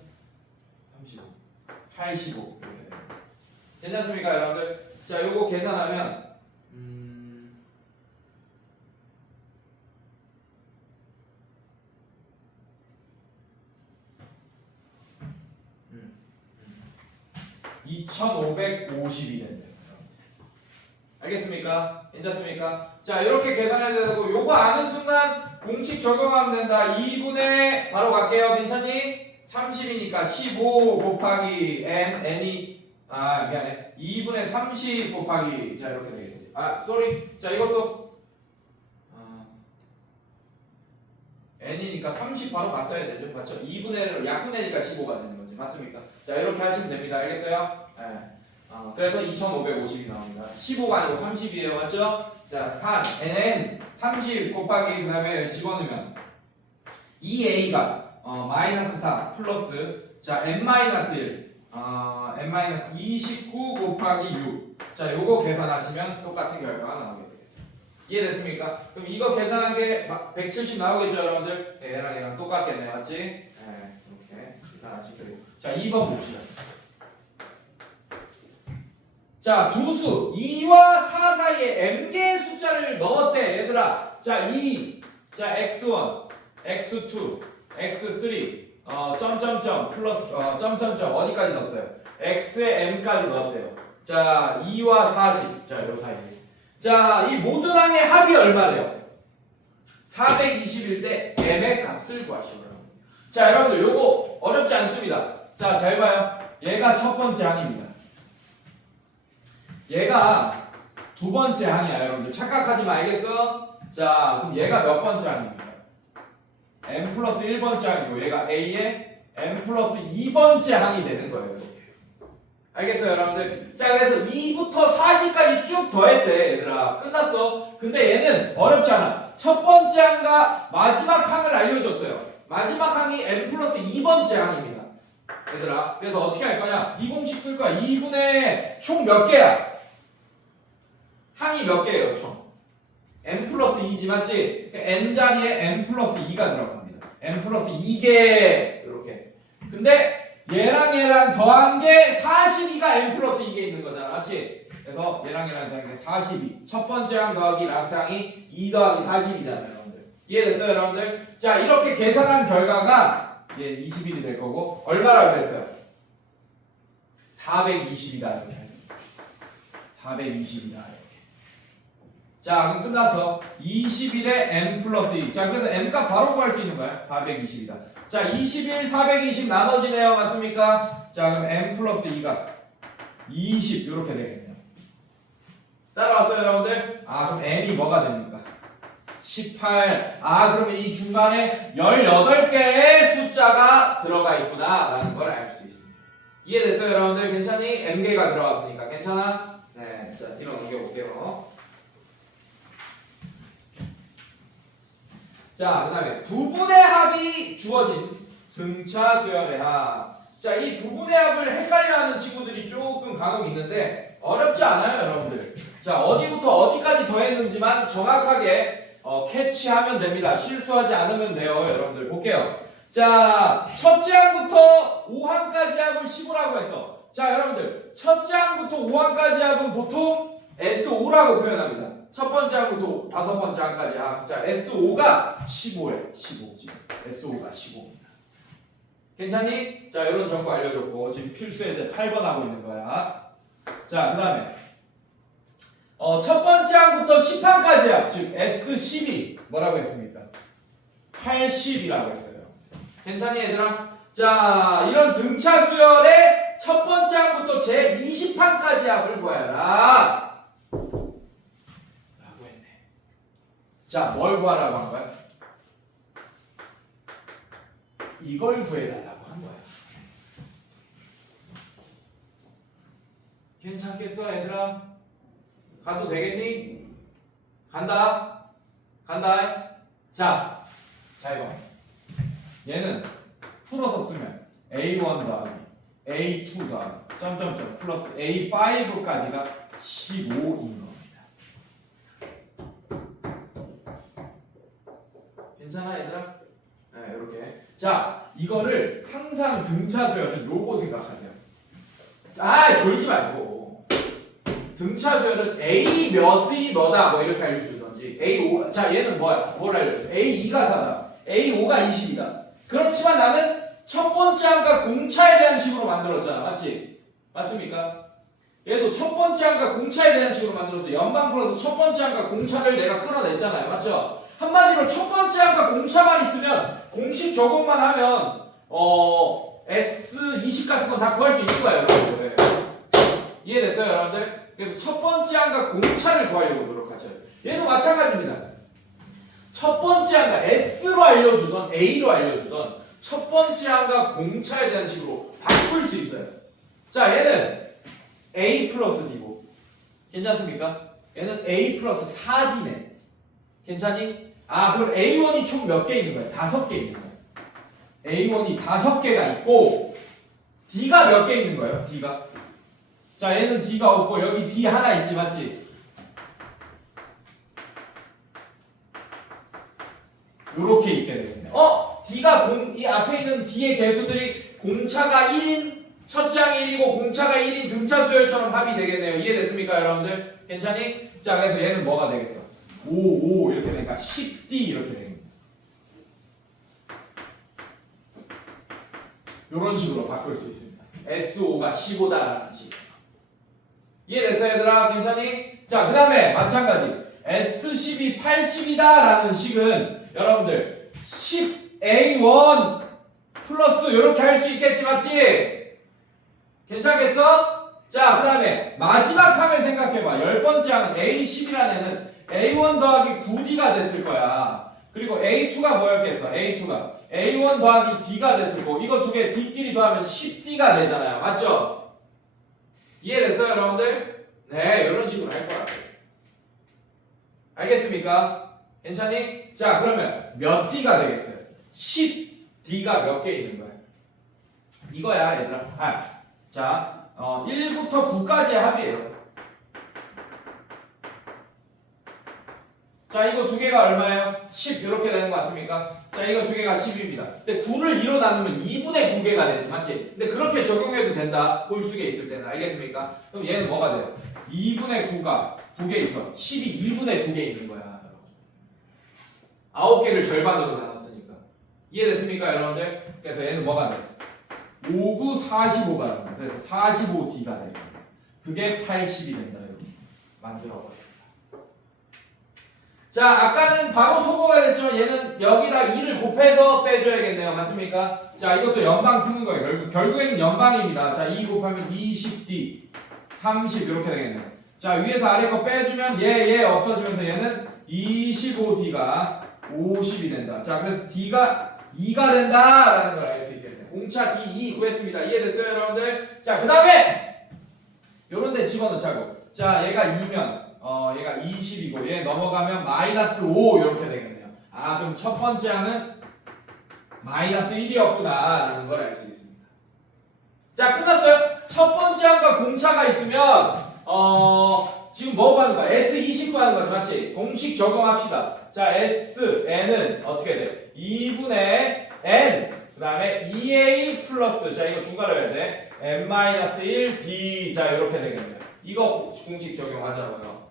35. 이해됐습니까 여러분들? 자 요거 계산하면 음. 2550이 된다. 알겠습니까? 괜찮습니까? 자 이렇게 계산해야 되고 요거 아는 순간 공식 적용하면 된다. 2분의 바로 갈게요. 괜찮니? 30이니까 15 곱하기 n이 미안해. 2분의 30 곱하기 자 이렇게 되겠지. 쏘리. 자 이것도 n이니까 30 바로 갔어야 되죠. 맞죠? 2분의 약분이니까 15가 되는 거지. 맞습니까? 자 이렇게 하시면 됩니다. 알겠어요? 네. 그래서 2550이 나옵니다. 15가 아니고 30이에요. 맞죠? 자, n 30 곱하기 그 다음에 집어넣으면 2a가 마이너스 4 플러스 자 n 마이너스 1 n 마이너스 29 곱하기 6 자 요거 계산하시면 똑같은 결과가 나오게 돼요. 이해됐습니까? 그럼 이거 계산한 게 170 나오겠죠 여러분들? 네, 얘랑 똑같겠네요. 맞지? 네, 이렇게 계산하시면 되고 자 2번 봅시다. 자, 두 수 2와 4 사이에 n개의 숫자를 넣었대 얘들아. 자, 2, 자 x1, x2, x3, 점점점 플러스 점점점 어디까지 넣었어요? x에 m까지 넣었대요. 자, 2와 40. 자, 요 사이. 자, 이 모든 항의 합이 얼마래요? 420일 때 m의 값을 구하시고요. 자, 여러분들 요거 어렵지 않습니다. 자, 잘 봐요. 얘가 첫 번째 항입니다. 얘가 두 번째 항이야 여러분들. 착각하지 마. 알겠어? 자 그럼 얘가 몇 번째 항입니까? m 플러스 1번째 항이고 얘가 a의 m 플러스 2번째 항이 되는 거예요. 이렇게. 알겠어요 여러분들? 자 그래서 2부터 40까지 쭉 더했대 얘들아. 끝났어. 근데 얘는 어렵지 않아. 첫 번째 항과 마지막 항을 알려줬어요. 마지막 항이 m 플러스 2번째 항입니다. 얘들아 그래서 어떻게 할 거냐? 이 공식 쓸 거야. 2분의 총 몇 개야? 항이 몇 개예요 총? n 플러스 2지 맞지? n 자리에 n 플러스 2가 들어갑니다. n 플러스 2개 이렇게. 근데 얘랑 더한 게 42가 n 플러스 2개 있는 거잖아 맞지? 그래서 얘랑 더한 게 42. 첫 번째 항 더하기 라스트 항이 2 더하기 40이잖아요 여러분들. 이해됐어요 여러분들? 자 이렇게 계산한 결과가 얘 21이 될 거고 얼마라고 했어요? 420이다 이렇게. 420이다. 자 그럼 끝났어. 21에 m 플러스 2. 자 그래서 m 값 바로 구할 수 있는 거야. 420이다. 자 21, 420 나눠지네요. 맞습니까? 자 그럼 m 플러스 2가 20 이렇게 되겠네요. 따라왔어요 여러분들? 그럼 m이 뭐가 됩니까? 18. 그러면 이 중간에 18개의 숫자가 들어가 있구나 라는 걸 알 수 있습니다. 이해됐어요 여러분들? 괜찮니? m개가 들어왔으니까 괜찮아? 네. 자 뒤로 넘겨볼게요. 자, 그 다음에 부분의 합이 주어진 등차 수열의 합. 자, 이 부분의 합을 헷갈려하는 친구들이 조금 간혹 있는데 어렵지 않아요, 여러분들. 자, 어디부터 어디까지 더했는지만 정확하게 캐치하면 됩니다. 실수하지 않으면 돼요, 여러분들. 볼게요. 자, 첫째 항부터 5항까지 합을 15라고 했어. 자, 여러분들. 첫째 항부터 5항까지 합은 보통 S5라고 표현합니다. 첫 번째 항부터 다섯 번째 항까지 합. 자, S5가 15에 15 지금. S5가 15입니다. 괜찮니? 자, 이런 정보 알려줬고 지금 필수에 이제 8번 하고 있는 거야. 자, 그 다음에 첫 번째 항부터 10항까지 합. 즉 S12 뭐라고 했습니까? 80이라고 했어요. 괜찮니 얘들아? 자, 이런 등차 수열의 첫 번째 항부터 제 20항까지 합을 구하여라. 자, 뭘 구하라고 한 거야? 이걸 구해달라고 한 거야. 괜찮겠어, 얘들아? 가도 되겠니? 간다. 자, 잘 봐. 얘는 풀어서 쓰면 A1 더하기 A2 더하기 점점점 플러스 A5까지가 15인 거. 괜찮아 얘들아? 네, 이렇게. 자, 이거를 항상 등차 수열은 요거 생각하세요. 졸지 말고. 등차 수열은 A 몇이 뭐다 뭐 이렇게 알려주던지 A5 자 얘는 뭐야? 뭘 알려줬어? A2가 4다 A5가 20이다 그렇지만 나는 첫 번째 항과 공차에 대한 식으로 만들었잖아 맞지? 맞습니까? 얘도 첫 번째 항과 공차에 대한 식으로 만들어서 연방 플러스 첫 번째 항과 공차를 내가 끌어냈잖아요 맞죠? 한마디로 첫 번째 항과 공차만 있으면 공식 적용만 하면 S20 같은 건 다 구할 수 있는 거예요 여러분들 이해됐어요 여러분들? 그래서 첫 번째 항과 공차를 구하려고 노력하죠 얘도 마찬가지입니다 첫 번째 항과 S로 알려주던 A로 알려주던 첫 번째 항과 공차에 대한 식으로 바꿀 수 있어요 자 얘는 A 플러스 D고 괜찮습니까? 얘는 A 플러스 4D네 괜찮니? 아 그럼 A1이 총 몇 개 있는 거야? 5개 있는 거야 A1이 5개가 있고 D가 몇 개 있는 거예요? D가 자 얘는 D가 없고 여기 D 하나 있지 맞지? 요렇게 있게 되겠네 D가 이 앞에 있는 D의 개수들이 공차가 1인 첫째 항이 1이고 공차가 1인 등차 수열처럼 합이 되겠네요 이해됐습니까 여러분들? 괜찮니? 자 그래서 얘는 뭐가 되겠어? 5 이렇게 되니까 10D 이렇게 되겠네 요런 식으로 바꿀 수 있습니다 S5가 15다라는 식 이해됐어요 얘들아? 괜찮니? 자 그 다음에 마찬가지 S10이 80이다 라는 식은 여러분들 10A1 플러스 요렇게 할 수 있겠지 맞지? 괜찮겠어? 자 그 다음에 마지막 항을 생각해봐 10번째 항은 A10이라는 애는 A1 더하기 9D가 됐을 거야 그리고 A2가 뭐였겠어? A2가 A1 더하기 D가 됐을 거고 이거 두 개 D끼리 더하면 10D가 되잖아요 맞죠? 이해됐어요 여러분들? 네 이런 식으로 할 거야 알겠습니까? 괜찮니? 자 그러면 몇 D가 되겠어요? 10D가 몇 개 있는 거야? 이거야 얘들아 자 1부터 9까지의 합이에요 자 이거 두 개가 얼마예요? 10 이렇게 되는 거 맞습니까? 자 이거 두 개가 10입니다 근데 9를 2로 나누면 2분의 9개가 되지 맞지? 근데 그렇게 적용해도 된다 볼수계 있을 때는 알겠습니까? 그럼 얘는 뭐가 돼요? 2분의 9가 9개 있어 10이 2분의 9개 있는 거야 9개를 절반으로 나눴으니까 이해됐습니까 여러분들? 그래서 얘는 뭐가 돼? 5, 9, 45가 됩니다 그래서 45D가 됩니다 그게 80이 된다 여러분 만들어버려 자 아까는 바로 소거가 됐지만 얘는 여기다 2를 곱해서 빼줘야겠네요 맞습니까? 자 이것도 연방 푸는 거예요 결국에는 연방입니다 자 2 곱하면 20D 30 이렇게 되겠네요 자 위에서 아래 거 빼주면 얘 없어지면서 얘는 25D가 50이 된다 자 그래서 D가 2가 된다라는 걸 알 수 있겠네요 공차 D2 구했습니다 이해됐어요 여러분들? 자 그 다음에 요런데 집어넣자고 자 얘가 2면 얘가 20이고 얘 넘어가면 마이너스 5 이렇게 되겠네요 아 그럼 첫 번째 항은 마이너스 1이었구나 라는 걸 알 수 있습니다 자 끝났어요? 첫 번째 항과 공차가 있으면 지금 뭐 구하는 거야? S20 구하는 거지 맞지? 공식 적용합시다 자 N은 어떻게 돼? 2분의 N 그 다음에 2A 플러스 자 이거 중괄호 해야 돼 N-1D 자 이렇게 되겠네요 이거 공식 적용하자고요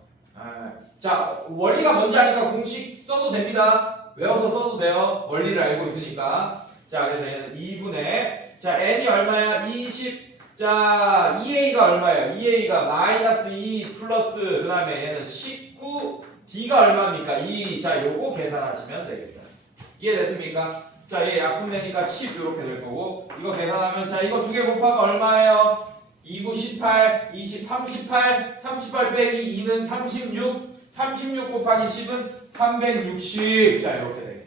자 원리가 뭔지 아니까 공식 써도 됩니다 외워서 써도 돼요 원리를 알고 있으니까 자 그래서 얘는 2분의 자 N이 얼마야? 20 자 2A가 얼마예요? 2A가 마이너스 2 플러스 그 다음에 얘는 19 D가 얼마입니까? 2 자 요거 계산하시면 되겠다 이해됐습니까? 자 얘 약분 되니까 10 이렇게 될 거고 이거 계산하면 자 이거 두 개 곱하면 얼마예요? 2, 9, 18, 20, 38 38 빼기 2는 36 곱하기 10은 360 자 이렇게 되겠네요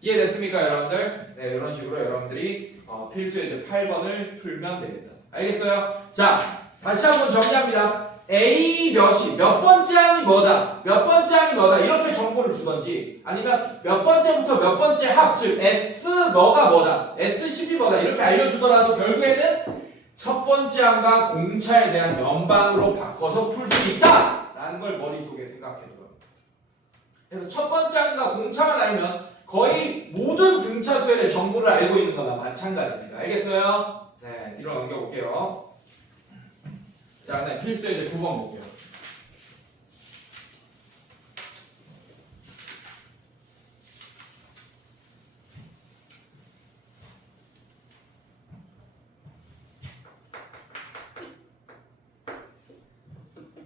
이해됐습니까 여러분들? 네 이런 식으로 여러분들이 필수예제 8번을 풀면 되겠다 알겠어요? 자 다시 한번 정리합니다 A 몇 번째 항이 뭐다 몇 번째 항이 뭐다 이렇게 정보를 주던지 아니면 몇 번째부터 몇 번째 합 즉 S 뭐다 S10이 뭐다 이렇게 알려주더라도 결국에는 첫 번째 항과 공차에 대한 연방으로 바꿔서 풀 수 있다 라는 걸 머릿속에 생각해줘요 그래서 첫 번째 항과 공차만 알면 거의 모든 등차 수열의 정보를 알고 있는 거나 마찬가지입니다 알겠어요? 네 뒤로 넘겨볼게요 자, 네, 필수예제 9번 볼게요.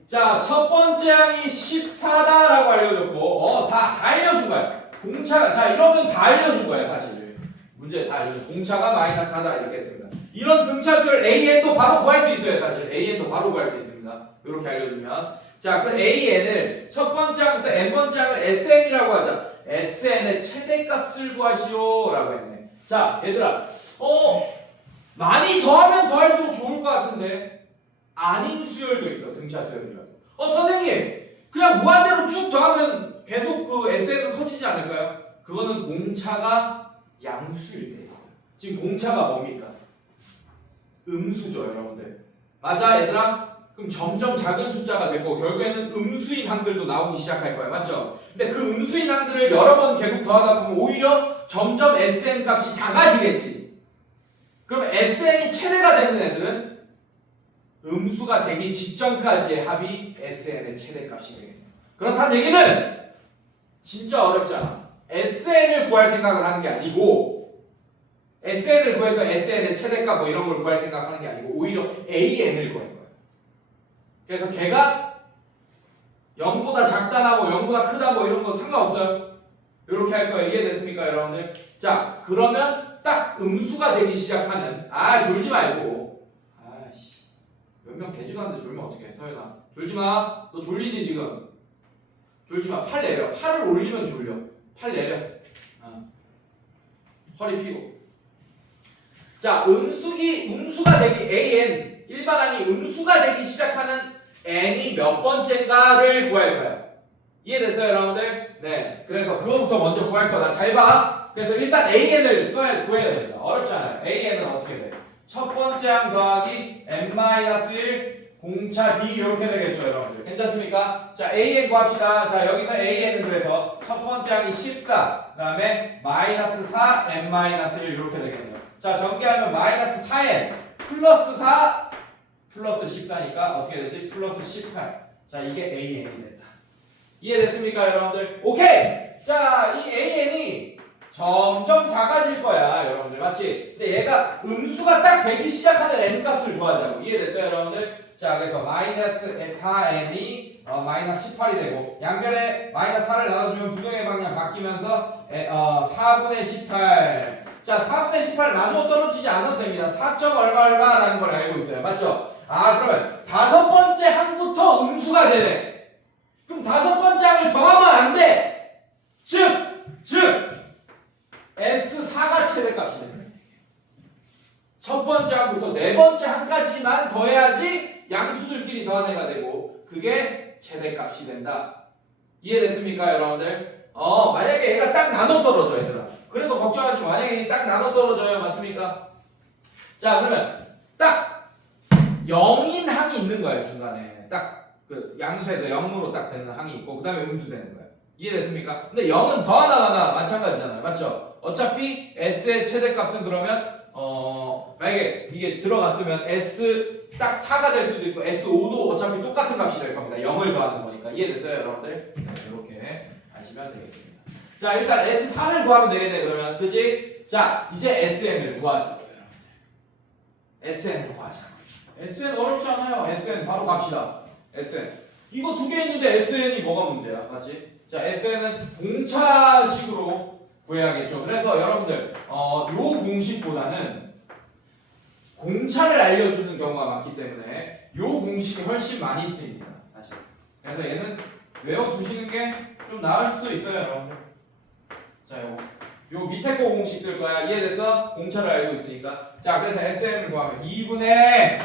자, 첫 번째 항이 14다라고 알려줬고, 다 알려준 거야. 공차가, 자, 이러면 다 알려준 거야, 사실. 문제 다 알려준. 공차가 마이너스 4다 이렇게 했습니다. 이런 등차수열 AN도 바로 구할 수 있어요, 사실. AN도 바로 구할 수 있습니다. 이렇게 알려주면. 자, 그 AN을 첫 번째 항부터 n번째 항을 SN이라고 하자. SN의 최대값을 구하시오. 라고 했네. 자, 얘들아. 많이 더하면 더할수록 좋을 것 같은데. 아닌 수열도 있어, 등차 수열이라도. 선생님, 그냥 무한대로 쭉 더하면 계속 그 SN은 커지지 않을까요? 그거는 공차가 양수일 때예요. 지금 공차가 뭡니까? 음수죠, 여러분들. 맞아, 얘들아? 그럼 점점 작은 숫자가 되고 결국에는 음수인 항들도 나오기 시작할 거예요, 맞죠? 근데 그 음수인 항들을 여러 번 계속 더하다 보면 오히려 점점 SN 값이 작아지겠지. 그럼 SN이 최대가 되는 애들은 음수가 되기 직전까지의 합이 SN의 최대값이 되겠네요. 그렇다는 얘기는 진짜 어렵잖아. SN을 구할 생각을 하는 게 아니고 SN을 구해서 SN의 최대값 뭐 이런 걸 구할 생각하는 게 아니고 오히려 AN을 구할 거예요. 그래서 걔가 0보다 작다나 뭐 0보다 크다 뭐 이런 거 상관없어요. 이렇게 할 거예요. 이해됐습니까, 여러분들? 자, 그러면 딱 음수가 되기 시작하는 졸지 말고 몇 명 되지도 않는데 졸면 어떡해, 서연아. 졸지 마. 너 졸리지 지금? 졸지 마. 팔 내려. 팔을 올리면 졸려. 팔 내려. 허리 펴고. 자, 음수가 되기 AN 일반항이 음수가 되기 시작하는 n이 몇 번째인가를 구할 거야. 이해됐어요, 여러분들? 네. 그래서 그거부터 먼저 구할 거다. 잘 봐. 그래서 일단 AN을 구해야 됩니다. 어렵잖아요. AN은 어떻게 돼? 첫 번째 항 더하기 n-1 공차 d 이렇게 되겠죠, 여러분들. 괜찮습니까? 자, AN 구합시다. 자, 여기서 AN은 그래서 첫 번째 항이 14, 그 다음에 마이너스 4, n-1 이렇게 되겠네요. 자, 전개하면 마이너스 4n 플러스 4 플러스 14니까 어떻게 되지? 플러스 18. 자, 이게 AN이 된다. 이해됐습니까, 여러분들? 오케이! 자, 이 AN이 점점 작아질 거야, 여러분들. 맞지? 근데 얘가 음수가 딱 되기 시작하는 n값을 구하자고. 이해됐어요, 여러분들? 자, 그래서 마이너스 4n이 마이너스 18이 되고 양변에 마이너스 4를 나눠주면 부동의 방향 바뀌면서 4분의 18. 자, 4분의 18 나누어 떨어지지 않아도 됩니다. 4점 얼마라는 걸 알고 있어요. 맞죠? 그러면 다섯 번째 항부터 음수가 되네. 그럼 다섯 번째 항을 더하면 안 돼. 즉 S4가 최대값이 되는 거예요. 첫 번째 항부터 네 번째 항까지만 더해야지 양수들끼리 더한 애가 되고 그게 최대값이 된다. 이해됐습니까, 여러분들? 만약에 얘가 딱 나눠 떨어져, 얘들아. 그래도 걱정하지 마. 만약에 딱 나눠 떨어져요. 맞습니까? 자, 그러면 딱 0인 항이 있는 거예요, 중간에. 딱 그 양수에서 0으로 딱 되는 항이 있고 그 다음에 음수 되는 거예요. 이해됐습니까? 근데 0은 더하나 마찬가지잖아요. 맞죠? 어차피 S의 최대값은 그러면 만약에 이게 들어갔으면 S 딱 4가 될 수도 있고 S5도 어차피 똑같은 값이 될 겁니다. 0을 더하는 거니까. 이해됐어요, 여러분들? 네, 이렇게 하시면 되겠습니다. 자, 일단 S4를 구하면 되겠네, 그러면. 그치? 자, 이제 SN을 구하자고요, 여러분들. SN을 구하자. SN 어렵지 않아요. SN 바로 갑시다. SN. 이거 두 개 있는데 SN이 뭐가 문제야? 맞지? 자, SN은 공차식으로 구해야겠죠. 그래서 여러분들, 요 공식보다는 공차를 알려주는 경우가 많기 때문에 요 공식이 훨씬 많이 쓰입니다. 사실. 그래서 얘는 외워두시는 게 좀 나을 수도 있어요, 여러분들. 자, 요 밑에 거 공식 쓸 거야. 이해돼서? 공차를 알고 있으니까. 자, 그래서 SN을 구하면 2분의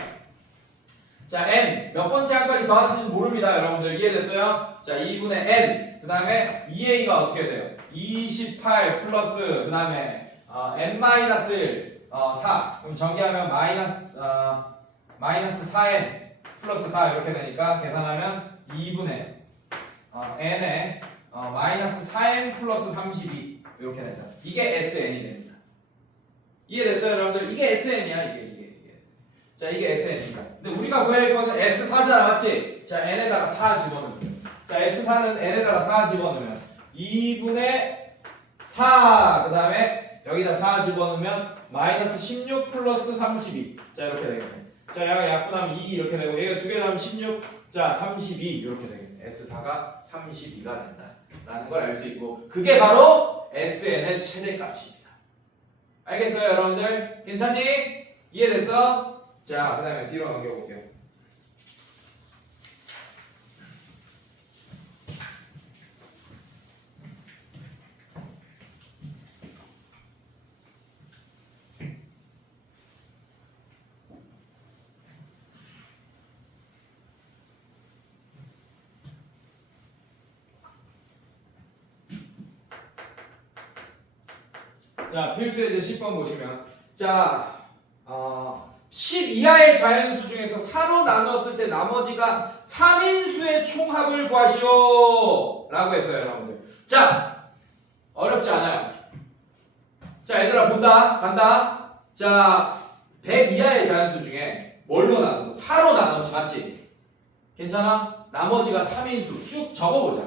자, n 몇 번째 항까지 더하는지는 모릅니다, 여러분들. 이해됐어요? 자, 2분의 n 그 다음에 2a가 어떻게 돼요? 28 플러스 그 다음에 n-1 4 그럼 전개하면 마이너스 4n 플러스 4 이렇게 되니까 계산하면 2분의 n에 마이너스 4n 플러스 32 이렇게 된다. 이게 SN이 됩니다. 이해됐어요, 여러분들? 이게 SN이야, 이게. 자, 이게 SN입니다. 근데 우리가 구해야 할 거는 S4잖아, 맞지? 자, n에다가 4 집어넣으면 돼. 자, S4는 n에다가 4 집어넣으면 2분의 4, 그 다음에 여기다 4 집어넣으면 마이너스 16 플러스 32. 자, 이렇게 되겠네. 자, 얘가 약분하면 2 이렇게 되고 얘가 두 개 더하면 16. 자, 32 이렇게 되겠네. S4가 32가 된다. 라는 걸 알 수 있고 그게 바로 SN의 최대값입니다. 알겠어요, 여러분들? 괜찮니? 이해됐어? 자, 그 다음에 뒤로 넘겨볼게요. 자, 필수의 10번 보시면 자, 10 이하의 자연수 중에서 4로 나눴을 때 나머지가 3인수의 총합을 구하시오 라고 했어요, 여러분들. 자, 어렵지 않아요. 자, 얘들아 본다, 간다. 자, 100 이하의 자연수 중에 뭘로 나눠서? 4로 나눴지, 맞지? 괜찮아? 나머지가 3인수 쭉 적어보자.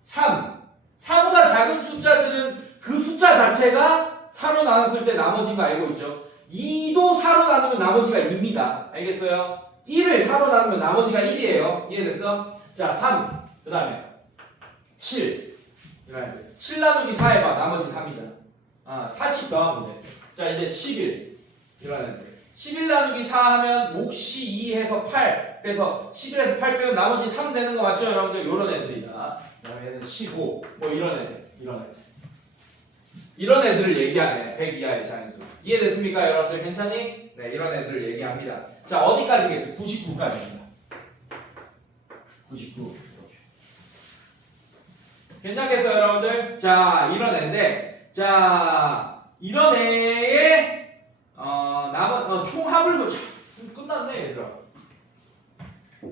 3. 4보다 작은 숫자들은 그 숫자 자체가 4로 나눴을 때 나머지인 거 알고 있죠? 2도 4로 나누면 나머지가 2입니다. 알겠어요? 1을 4로 나누면 나머지가 1이에요. 이해됐어? 자, 3. 그 다음에 7. 7 나누기 4 해봐. 나머지 3이잖아. 40 더하면 돼. 자, 이제 11. 이러는데 11 나누기 4 하면 몫이 2 해서 8. 그래서 11에서 8 빼면 나머지 3 되는 거 맞죠, 여러분들? 요런 애들이다. 그 다음에 얘는 15. 뭐 이런 애들. 이런 애들을 얘기하네. 100 이하의 자연수. 이해됐습니까, 여러분들? 괜찮니? 네, 이런 애들을 얘기합니다. 자, 어디까지겠어요? 99까지입니다. 99. 이렇게. 괜찮겠어요, 여러분들? 자, 이런 애인데, 자, 이런 애의 총합을 끝났네, 얘들아.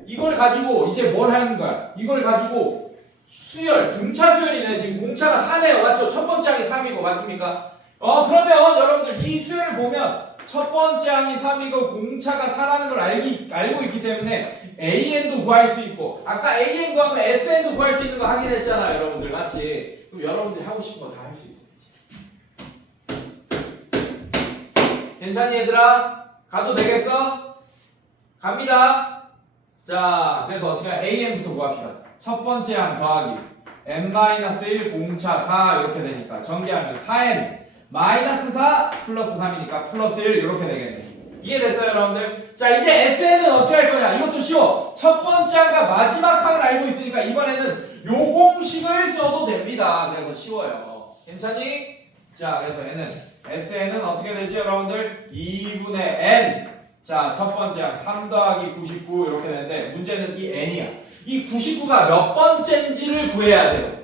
이걸 가지고 이제 뭘 하는 거야? 이걸 가지고 수열, 등차 수열이네. 지금 공차가 4네요. 맞죠? 첫 번째 항이 3이고, 맞습니까? 그러면 여러분들 이 수열을 보면 첫 번째 항이 3이고 공차가 4라는 걸 알고 있기 때문에 AN도 구할 수 있고, 아까 AN 구하면 SN도 구할 수 있는 거 확인했잖아, 여러분들. 맞지? 그럼 여러분들이 하고 싶은 거 다 할 수 있어야지. 괜찮니, 얘들아? 가도 되겠어? 갑니다. 자, 그래서 어떻게 AN부터 구합시다. 첫 번째 항 더하기 n-1 공차 4 이렇게 되니까 전개하면 4n 마이너스 4 플러스 3이니까 플러스 1 이렇게 되겠네. 이해됐어요, 여러분들? 자, 이제 SN은 어떻게 할 거냐? 이것도 쉬워. 첫 번째 항과 마지막 항을 알고 있으니까 이번에는 요 공식을 써도 됩니다. 그래서 쉬워요. 괜찮니? 자, 그래서 얘는 SN은 어떻게 되지, 여러분들? 2분의 n. 자, 첫 번째 항 3 더하기 99 이렇게 되는데 문제는 이 n이야. 이 99가 몇 번째인지를 구해야 돼요.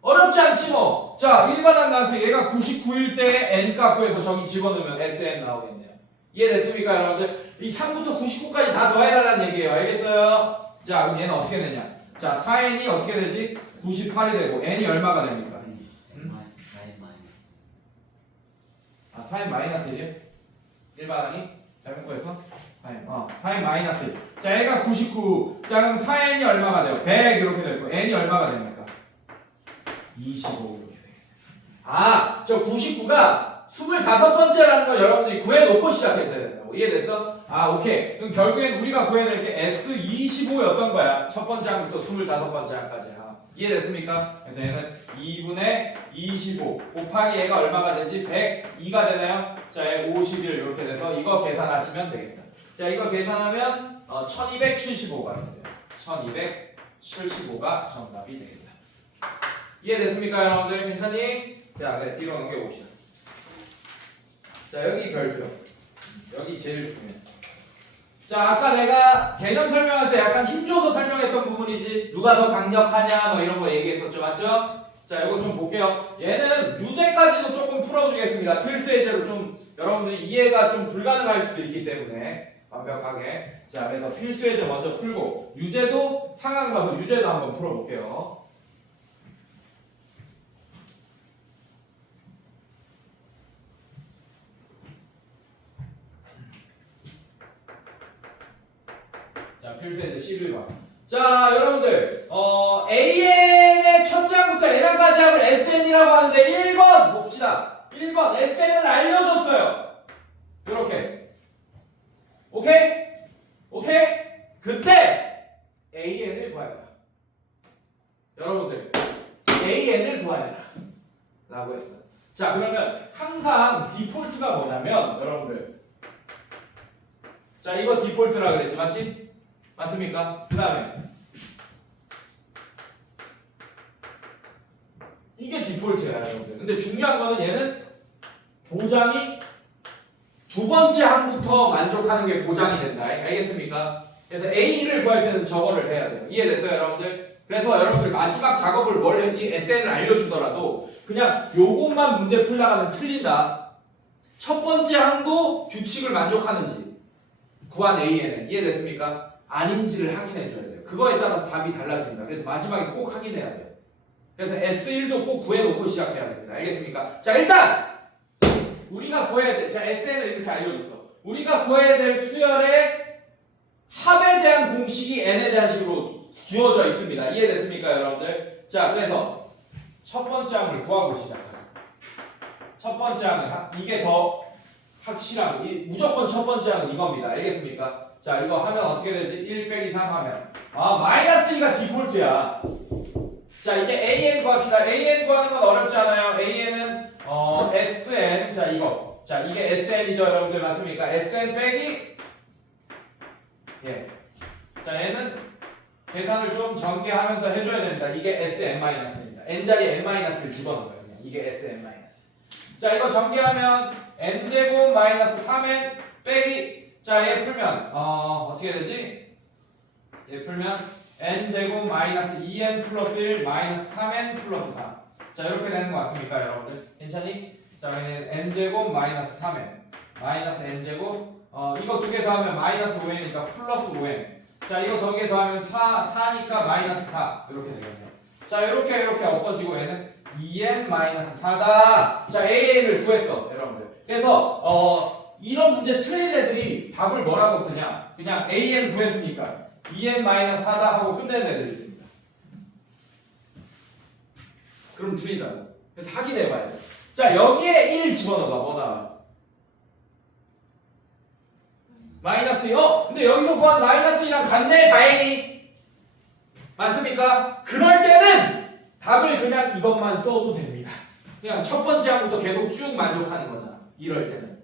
어렵지 않지 뭐. 자, 일반항 나왔어요. 얘가 99일 때 n값 구해서 저기 집어넣으면 SN 나오겠네요. 이해됐습니까, 여러분들? 이 3부터 99까지 다 더해달라는 얘기예요. 알겠어요? 자, 그럼 얘는 어떻게 되냐? 자, 4n이 어떻게 되지? 98이 되고 n이 얼마가 됩니까? 4n 마이너스 1이요? 일반항이? 잘못 구해서? 4n 마이너스 1. 자, 얘가 99. 자, 그럼 4n이 얼마가 돼요? 100 이렇게 되고 n이 얼마가 됩니까? 25 이렇게 되겠네. 저 99가 25번째라는 걸 여러분들이 구해놓고 시작했어야 된다고. 이해됐어? 오케이. 그럼 결국엔 우리가 구해야 될 게 S25였던 거야. 첫 번째 항부터 25번째 항까지. 이해됐습니까? 그래서 얘는 2분의 25 곱하기 얘가 얼마가 되지? 102가 되나요? 자, 얘 51 이렇게 돼서 이거 계산하시면 되겠다. 자, 이거 계산하면 1275가 돼요. 1275가 정답이 되겠다. 이해됐습니까, 여러분들? 괜찮니? 자, 그래, 뒤로 넘겨봅시다. 자, 여기 별표. 여기 제일 중요해. 자, 아까 내가 개념 설명할 때 약간 힘줘서 설명했던 부분이지 누가 더 강력하냐 뭐 이런 거 얘기했었죠, 맞죠? 자, 이거 좀 볼게요. 얘는 유제까지도 조금 풀어주겠습니다. 필수 예제로 좀 여러분들이 이해가 좀 불가능할 수도 있기 때문에 완벽하게. 자, 그래서 필수 예제 먼저 풀고 유제도 상황 봐서 유제도 한번 풀어볼게요. 자, 필수 예제 11번. 자, 여러분들 AN의 첫 장부터 N항까지 하면 SN이라고 하는데 1번 봅시다. 1번 SN을 알려줬어요. 이렇게 오케이? 오케이? 그때 AN을 구하여라. 여러분들 AN을 구하여라 라고 했어요. 자, 그러면 항상 디폴트가 뭐냐면 여러분들, 자, 이거 디폴트라 그랬지, 맞지? 맞습니까? 그 다음에 이게 디폴트야, 여러분들. 근데 중요한 거는 얘는 보장이 두 번째 항부터 만족하는 게 보장이 된다. 알겠습니까? 그래서 A를 구할 때는 저거를 해야 돼요. 이해됐어요, 여러분들? 그래서 여러분들 마지막 작업을 뭘 이 SN을 알려주더라도 그냥 요것만 문제 풀다가는 틀린다. 첫 번째 항도 규칙을 만족하는지 구한 AN은 이해됐습니까? 아닌지를 확인해 줘야 돼요. 그거에 따라서 답이 달라집니다. 그래서 마지막에 꼭 확인해야 돼요. 그래서 S1도 꼭 구해놓고 시작해야 됩니다. 알겠습니까? 자, 일단 우리가 구해야 돼. 자, SN을 이렇게 알려줬어. 우리가 구해야 될 수열의 합에 대한 공식이 n에 대한 식으로 주어져 있습니다. 이해됐습니까, 여러분들? 자, 그래서 첫 번째 항을 구하고 시작하자. 첫 번째 항은 이게 더 확실하고 무조건 첫 번째 항은 이겁니다. 알겠습니까? 자, 이거 하면 어떻게 되지? 1 빼기 3 하면 마이너스 2가 디폴트야. 자, 이제 AN 구합시다. AN 구하는 건 어렵지 않아요. AN은 SN. 자, 이거. 자, 이게 SN이죠, 여러분들. 맞습니까? SN 빼기 예. 자, 얘는 계산을 좀 전개하면서 해줘야 됩니다. 이게 SN-입니다. n자리에 n-를 집어넣어요. 그냥. 이게 SN-. 자, 이거 전개하면 n제곱 마이너스 3n 빼기, 자, 얘 풀면 어떻게 되지? 얘 풀면 n제곱 마이너스 2n 플러스 1 마이너스 3n 플러스 3. 자, 이렇게 되는 거 맞습니까, 여러분들? 괜찮니? 자, n제곱 마이너스 3n 마이너스 n제곱 이거 두 개 더하면 마이너스 5n이니까 플러스 5n. 자, 이거 두 개 더하면 4니까 마이너스 4 이렇게 되겠네요. 자, 이렇게 없어지고 얘는 2n 마이너스 4다. 자, AN을 구했어, 여러분들. 그래서 이런 문제 틀린 애들이 답을 뭐라고 쓰냐? 그냥 AN 구했으니까 2n 마이너스 4다 하고 끝내는 애들이 있습니다. 그럼 틀리다고. 그래서 확인해봐야 돼. 자, 여기에 1 집어넣어봐. 뭐 나와? 마이너스 2. 근데 여기서 구한 마이너스 2랑 같네, 다행히. 맞습니까? 그럴 때는 답을 그냥 이것만 써도 됩니다. 그냥 첫 번째 항부터 계속 쭉 만족하는 거잖아. 이럴 때는.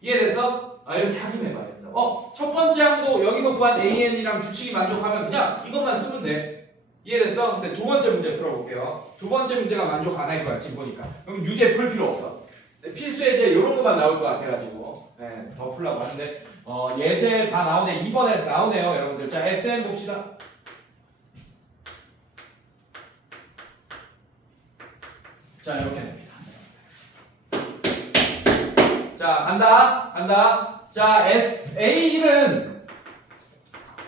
이해됐어? 이렇게 확인해봐야 됩니다. 첫 번째 항도 여기서 구한 AN이랑 규칙이 만족하면 그냥 이것만 쓰면 돼. 이해됐어? 근데 두 번째 문제 풀어볼게요. 두 번째 문제가 만족 안 할 거야, 지금 보니까. 그럼 유제 풀 필요 없어. 필수 예제 이런 것만 나올 것 같아가지고 더 풀라고 하는데 예제 다 나오네. 이번에 나오네요, 여러분들. 자, SN 봅시다. 자, 이렇게 됩니다. 자, 간다. 자, A1은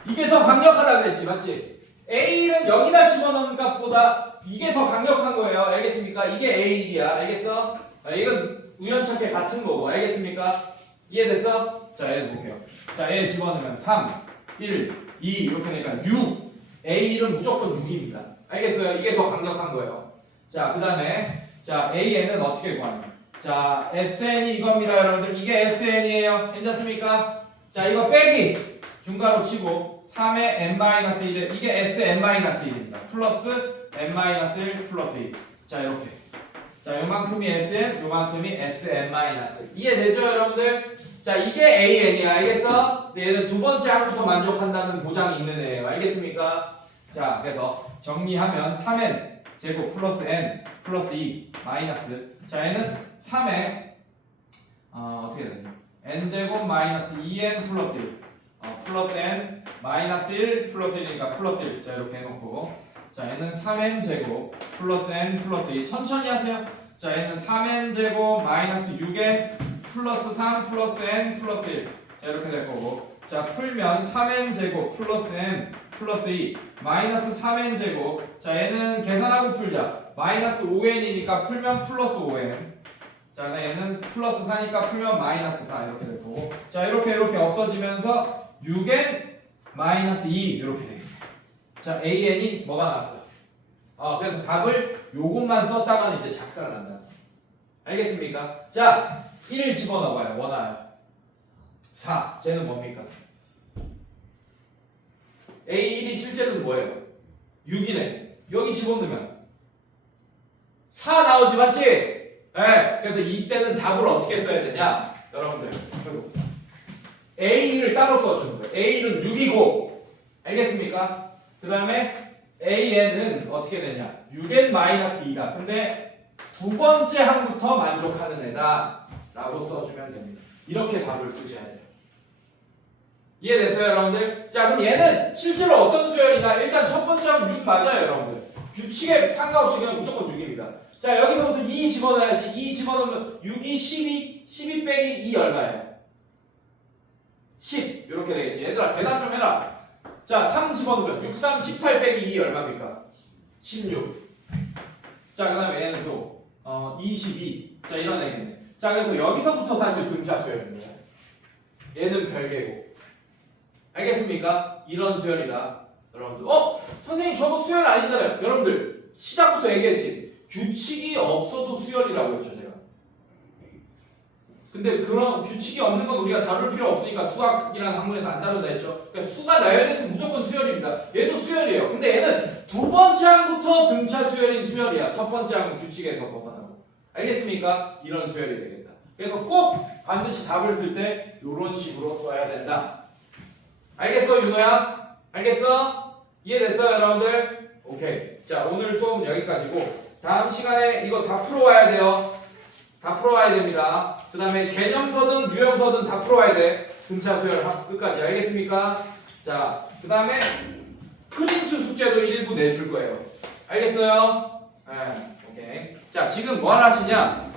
이게 더 강력하다 그랬지, 맞지? A1은 여기다 집어넣는 값보다 이게 더 강력한 거예요. 알겠습니까? 이게 A1이야. 알겠어? 이건 우연찮게 같은 거고. 알겠습니까? 이해됐어? 자, 얘 볼게요. 자, 얘 집어넣으면 3, 1, 2 이렇게 되니까 6. A1은 무조건 6입니다. 알겠어요? 이게 더 강력한 거예요. 자, 그 다음에 자, AN은 어떻게 구하냐? 자, SN이 이겁니다, 여러분들. 이게 SN이에요. 괜찮습니까? 자, 이거 빼기 중괄호 치고 3의 n-1 이게 SN-1입니다. 플러스 n-1 플러스 2. 자, 이렇게. 자, 요만큼이 SN, 요만큼이 SN-. 이해되죠, 여러분들? 자, 이게 AN이야. 알겠어? 얘는 두 번째 항부터 만족한다는 보장이 있는 애예요. 알겠습니까? 자, 그래서 정리하면 3n 제곱 플러스 n 플러스 2 마이너스, 자, 얘는 3에 어떻게 되니? n 제곱 마이너스 2n 플러스 1 플러스 n 마이너스 1 플러스 1이니까 플러스 1. 자, 이렇게 해놓고, 자, 얘는 3n 제곱 플러스 n 플러스 2. 천천히 하세요. 자, 얘는 3n 제곱 마이너스 6n 플러스 3 플러스 n 플러스 1. 자, 이렇게 될 거고, 자, 풀면 3n 제곱 플러스 n 플러스 2 마이너스 3n 제곱. 자, 얘는 계산하고 풀자. 마이너스 5n이니까 풀면 플러스 5n. 자, 얘는 플러스 4니까 풀면 마이너스 4 이렇게 될 거고, 자, 이렇게 없어지면서 6n 마이너스 2 이렇게 되겠네요. 자, AN이 뭐가 나왔어? 그래서 답을 요것만 썼다가는 이제 작살을 난다. 알겠습니까? 자, 1을 집어넣어봐요. 뭐 나와요? 4. 쟤는 뭡니까? A1이 실제로는 뭐예요? 6이네. 여기 집어넣으면 4 나오지, 맞지? 네. 그래서 이때는 답을 어떻게 써야 되냐? 여러분들 A1을 따로 써주는 거예요. A1은 6이고, 알겠습니까? 그 다음에 AN은 어떻게 되냐? 6n-2다. 근데 두 번째 항부터 만족하는 애다 라고 써주면 됩니다. 이렇게 답을 쓰셔야 돼요. 이해됐어요, 여러분들? 자, 그럼 얘는 실제로 어떤 수열이나 일단 첫 번째 항 6 맞아요, 여러분들. 규칙에 상관없이 그냥 무조건 6입니다. 자, 여기서부터 2 집어넣어야지. 2 집어넣으면 6이 12, 12 빼기 2 얼마예요? 10. 이렇게 되겠지. 얘들아, 계산 좀 해라. 자, 3 집어넣으면 6, 3, 18 빼기 2 얼마입니까? 16. 자, 그 다음에 얘는 또 22. 자, 이런 애겠네. 자, 그래서 여기서부터 사실 등차 수열입니다. 얘는 별개고. 알겠습니까? 이런 수열이다. 여러분들, 선생님 저거 수열 아니잖아요. 여러분들, 시작부터 얘기했지. 규칙이 없어도 수열이라고 했죠, 제가. 근데 그런 규칙이 없는 건 우리가 다룰 필요 없으니까 수학이라는 학문에서 안 다룬다 했죠. 그러니까 수가 나열돼서 무조건 수열입니다. 얘도 수열이에요. 근데 얘는 두 번째 항부터 등차 수열인 수열이야. 첫 번째 항은 규칙에서 벗어나고. 알겠습니까? 이런 수열이 되겠다. 그래서 꼭 반드시 답을 쓸 때 이런 식으로 써야 된다. 알겠어, 윤호야? 알겠어? 이해됐어요, 여러분들? 오케이. 자, 오늘 수업은 여기까지고 다음 시간에 이거 다 풀어와야 돼요. 다 풀어와야 됩니다. 그 다음에 개념서든 유형서든 다 풀어와야 돼. 등차 수열 끝까지. 알겠습니까? 자, 그 다음에 프린트 숙제도 일부 내줄 거예요. 알겠어요? 네, 오케이. 자, 지금 뭘 하시냐?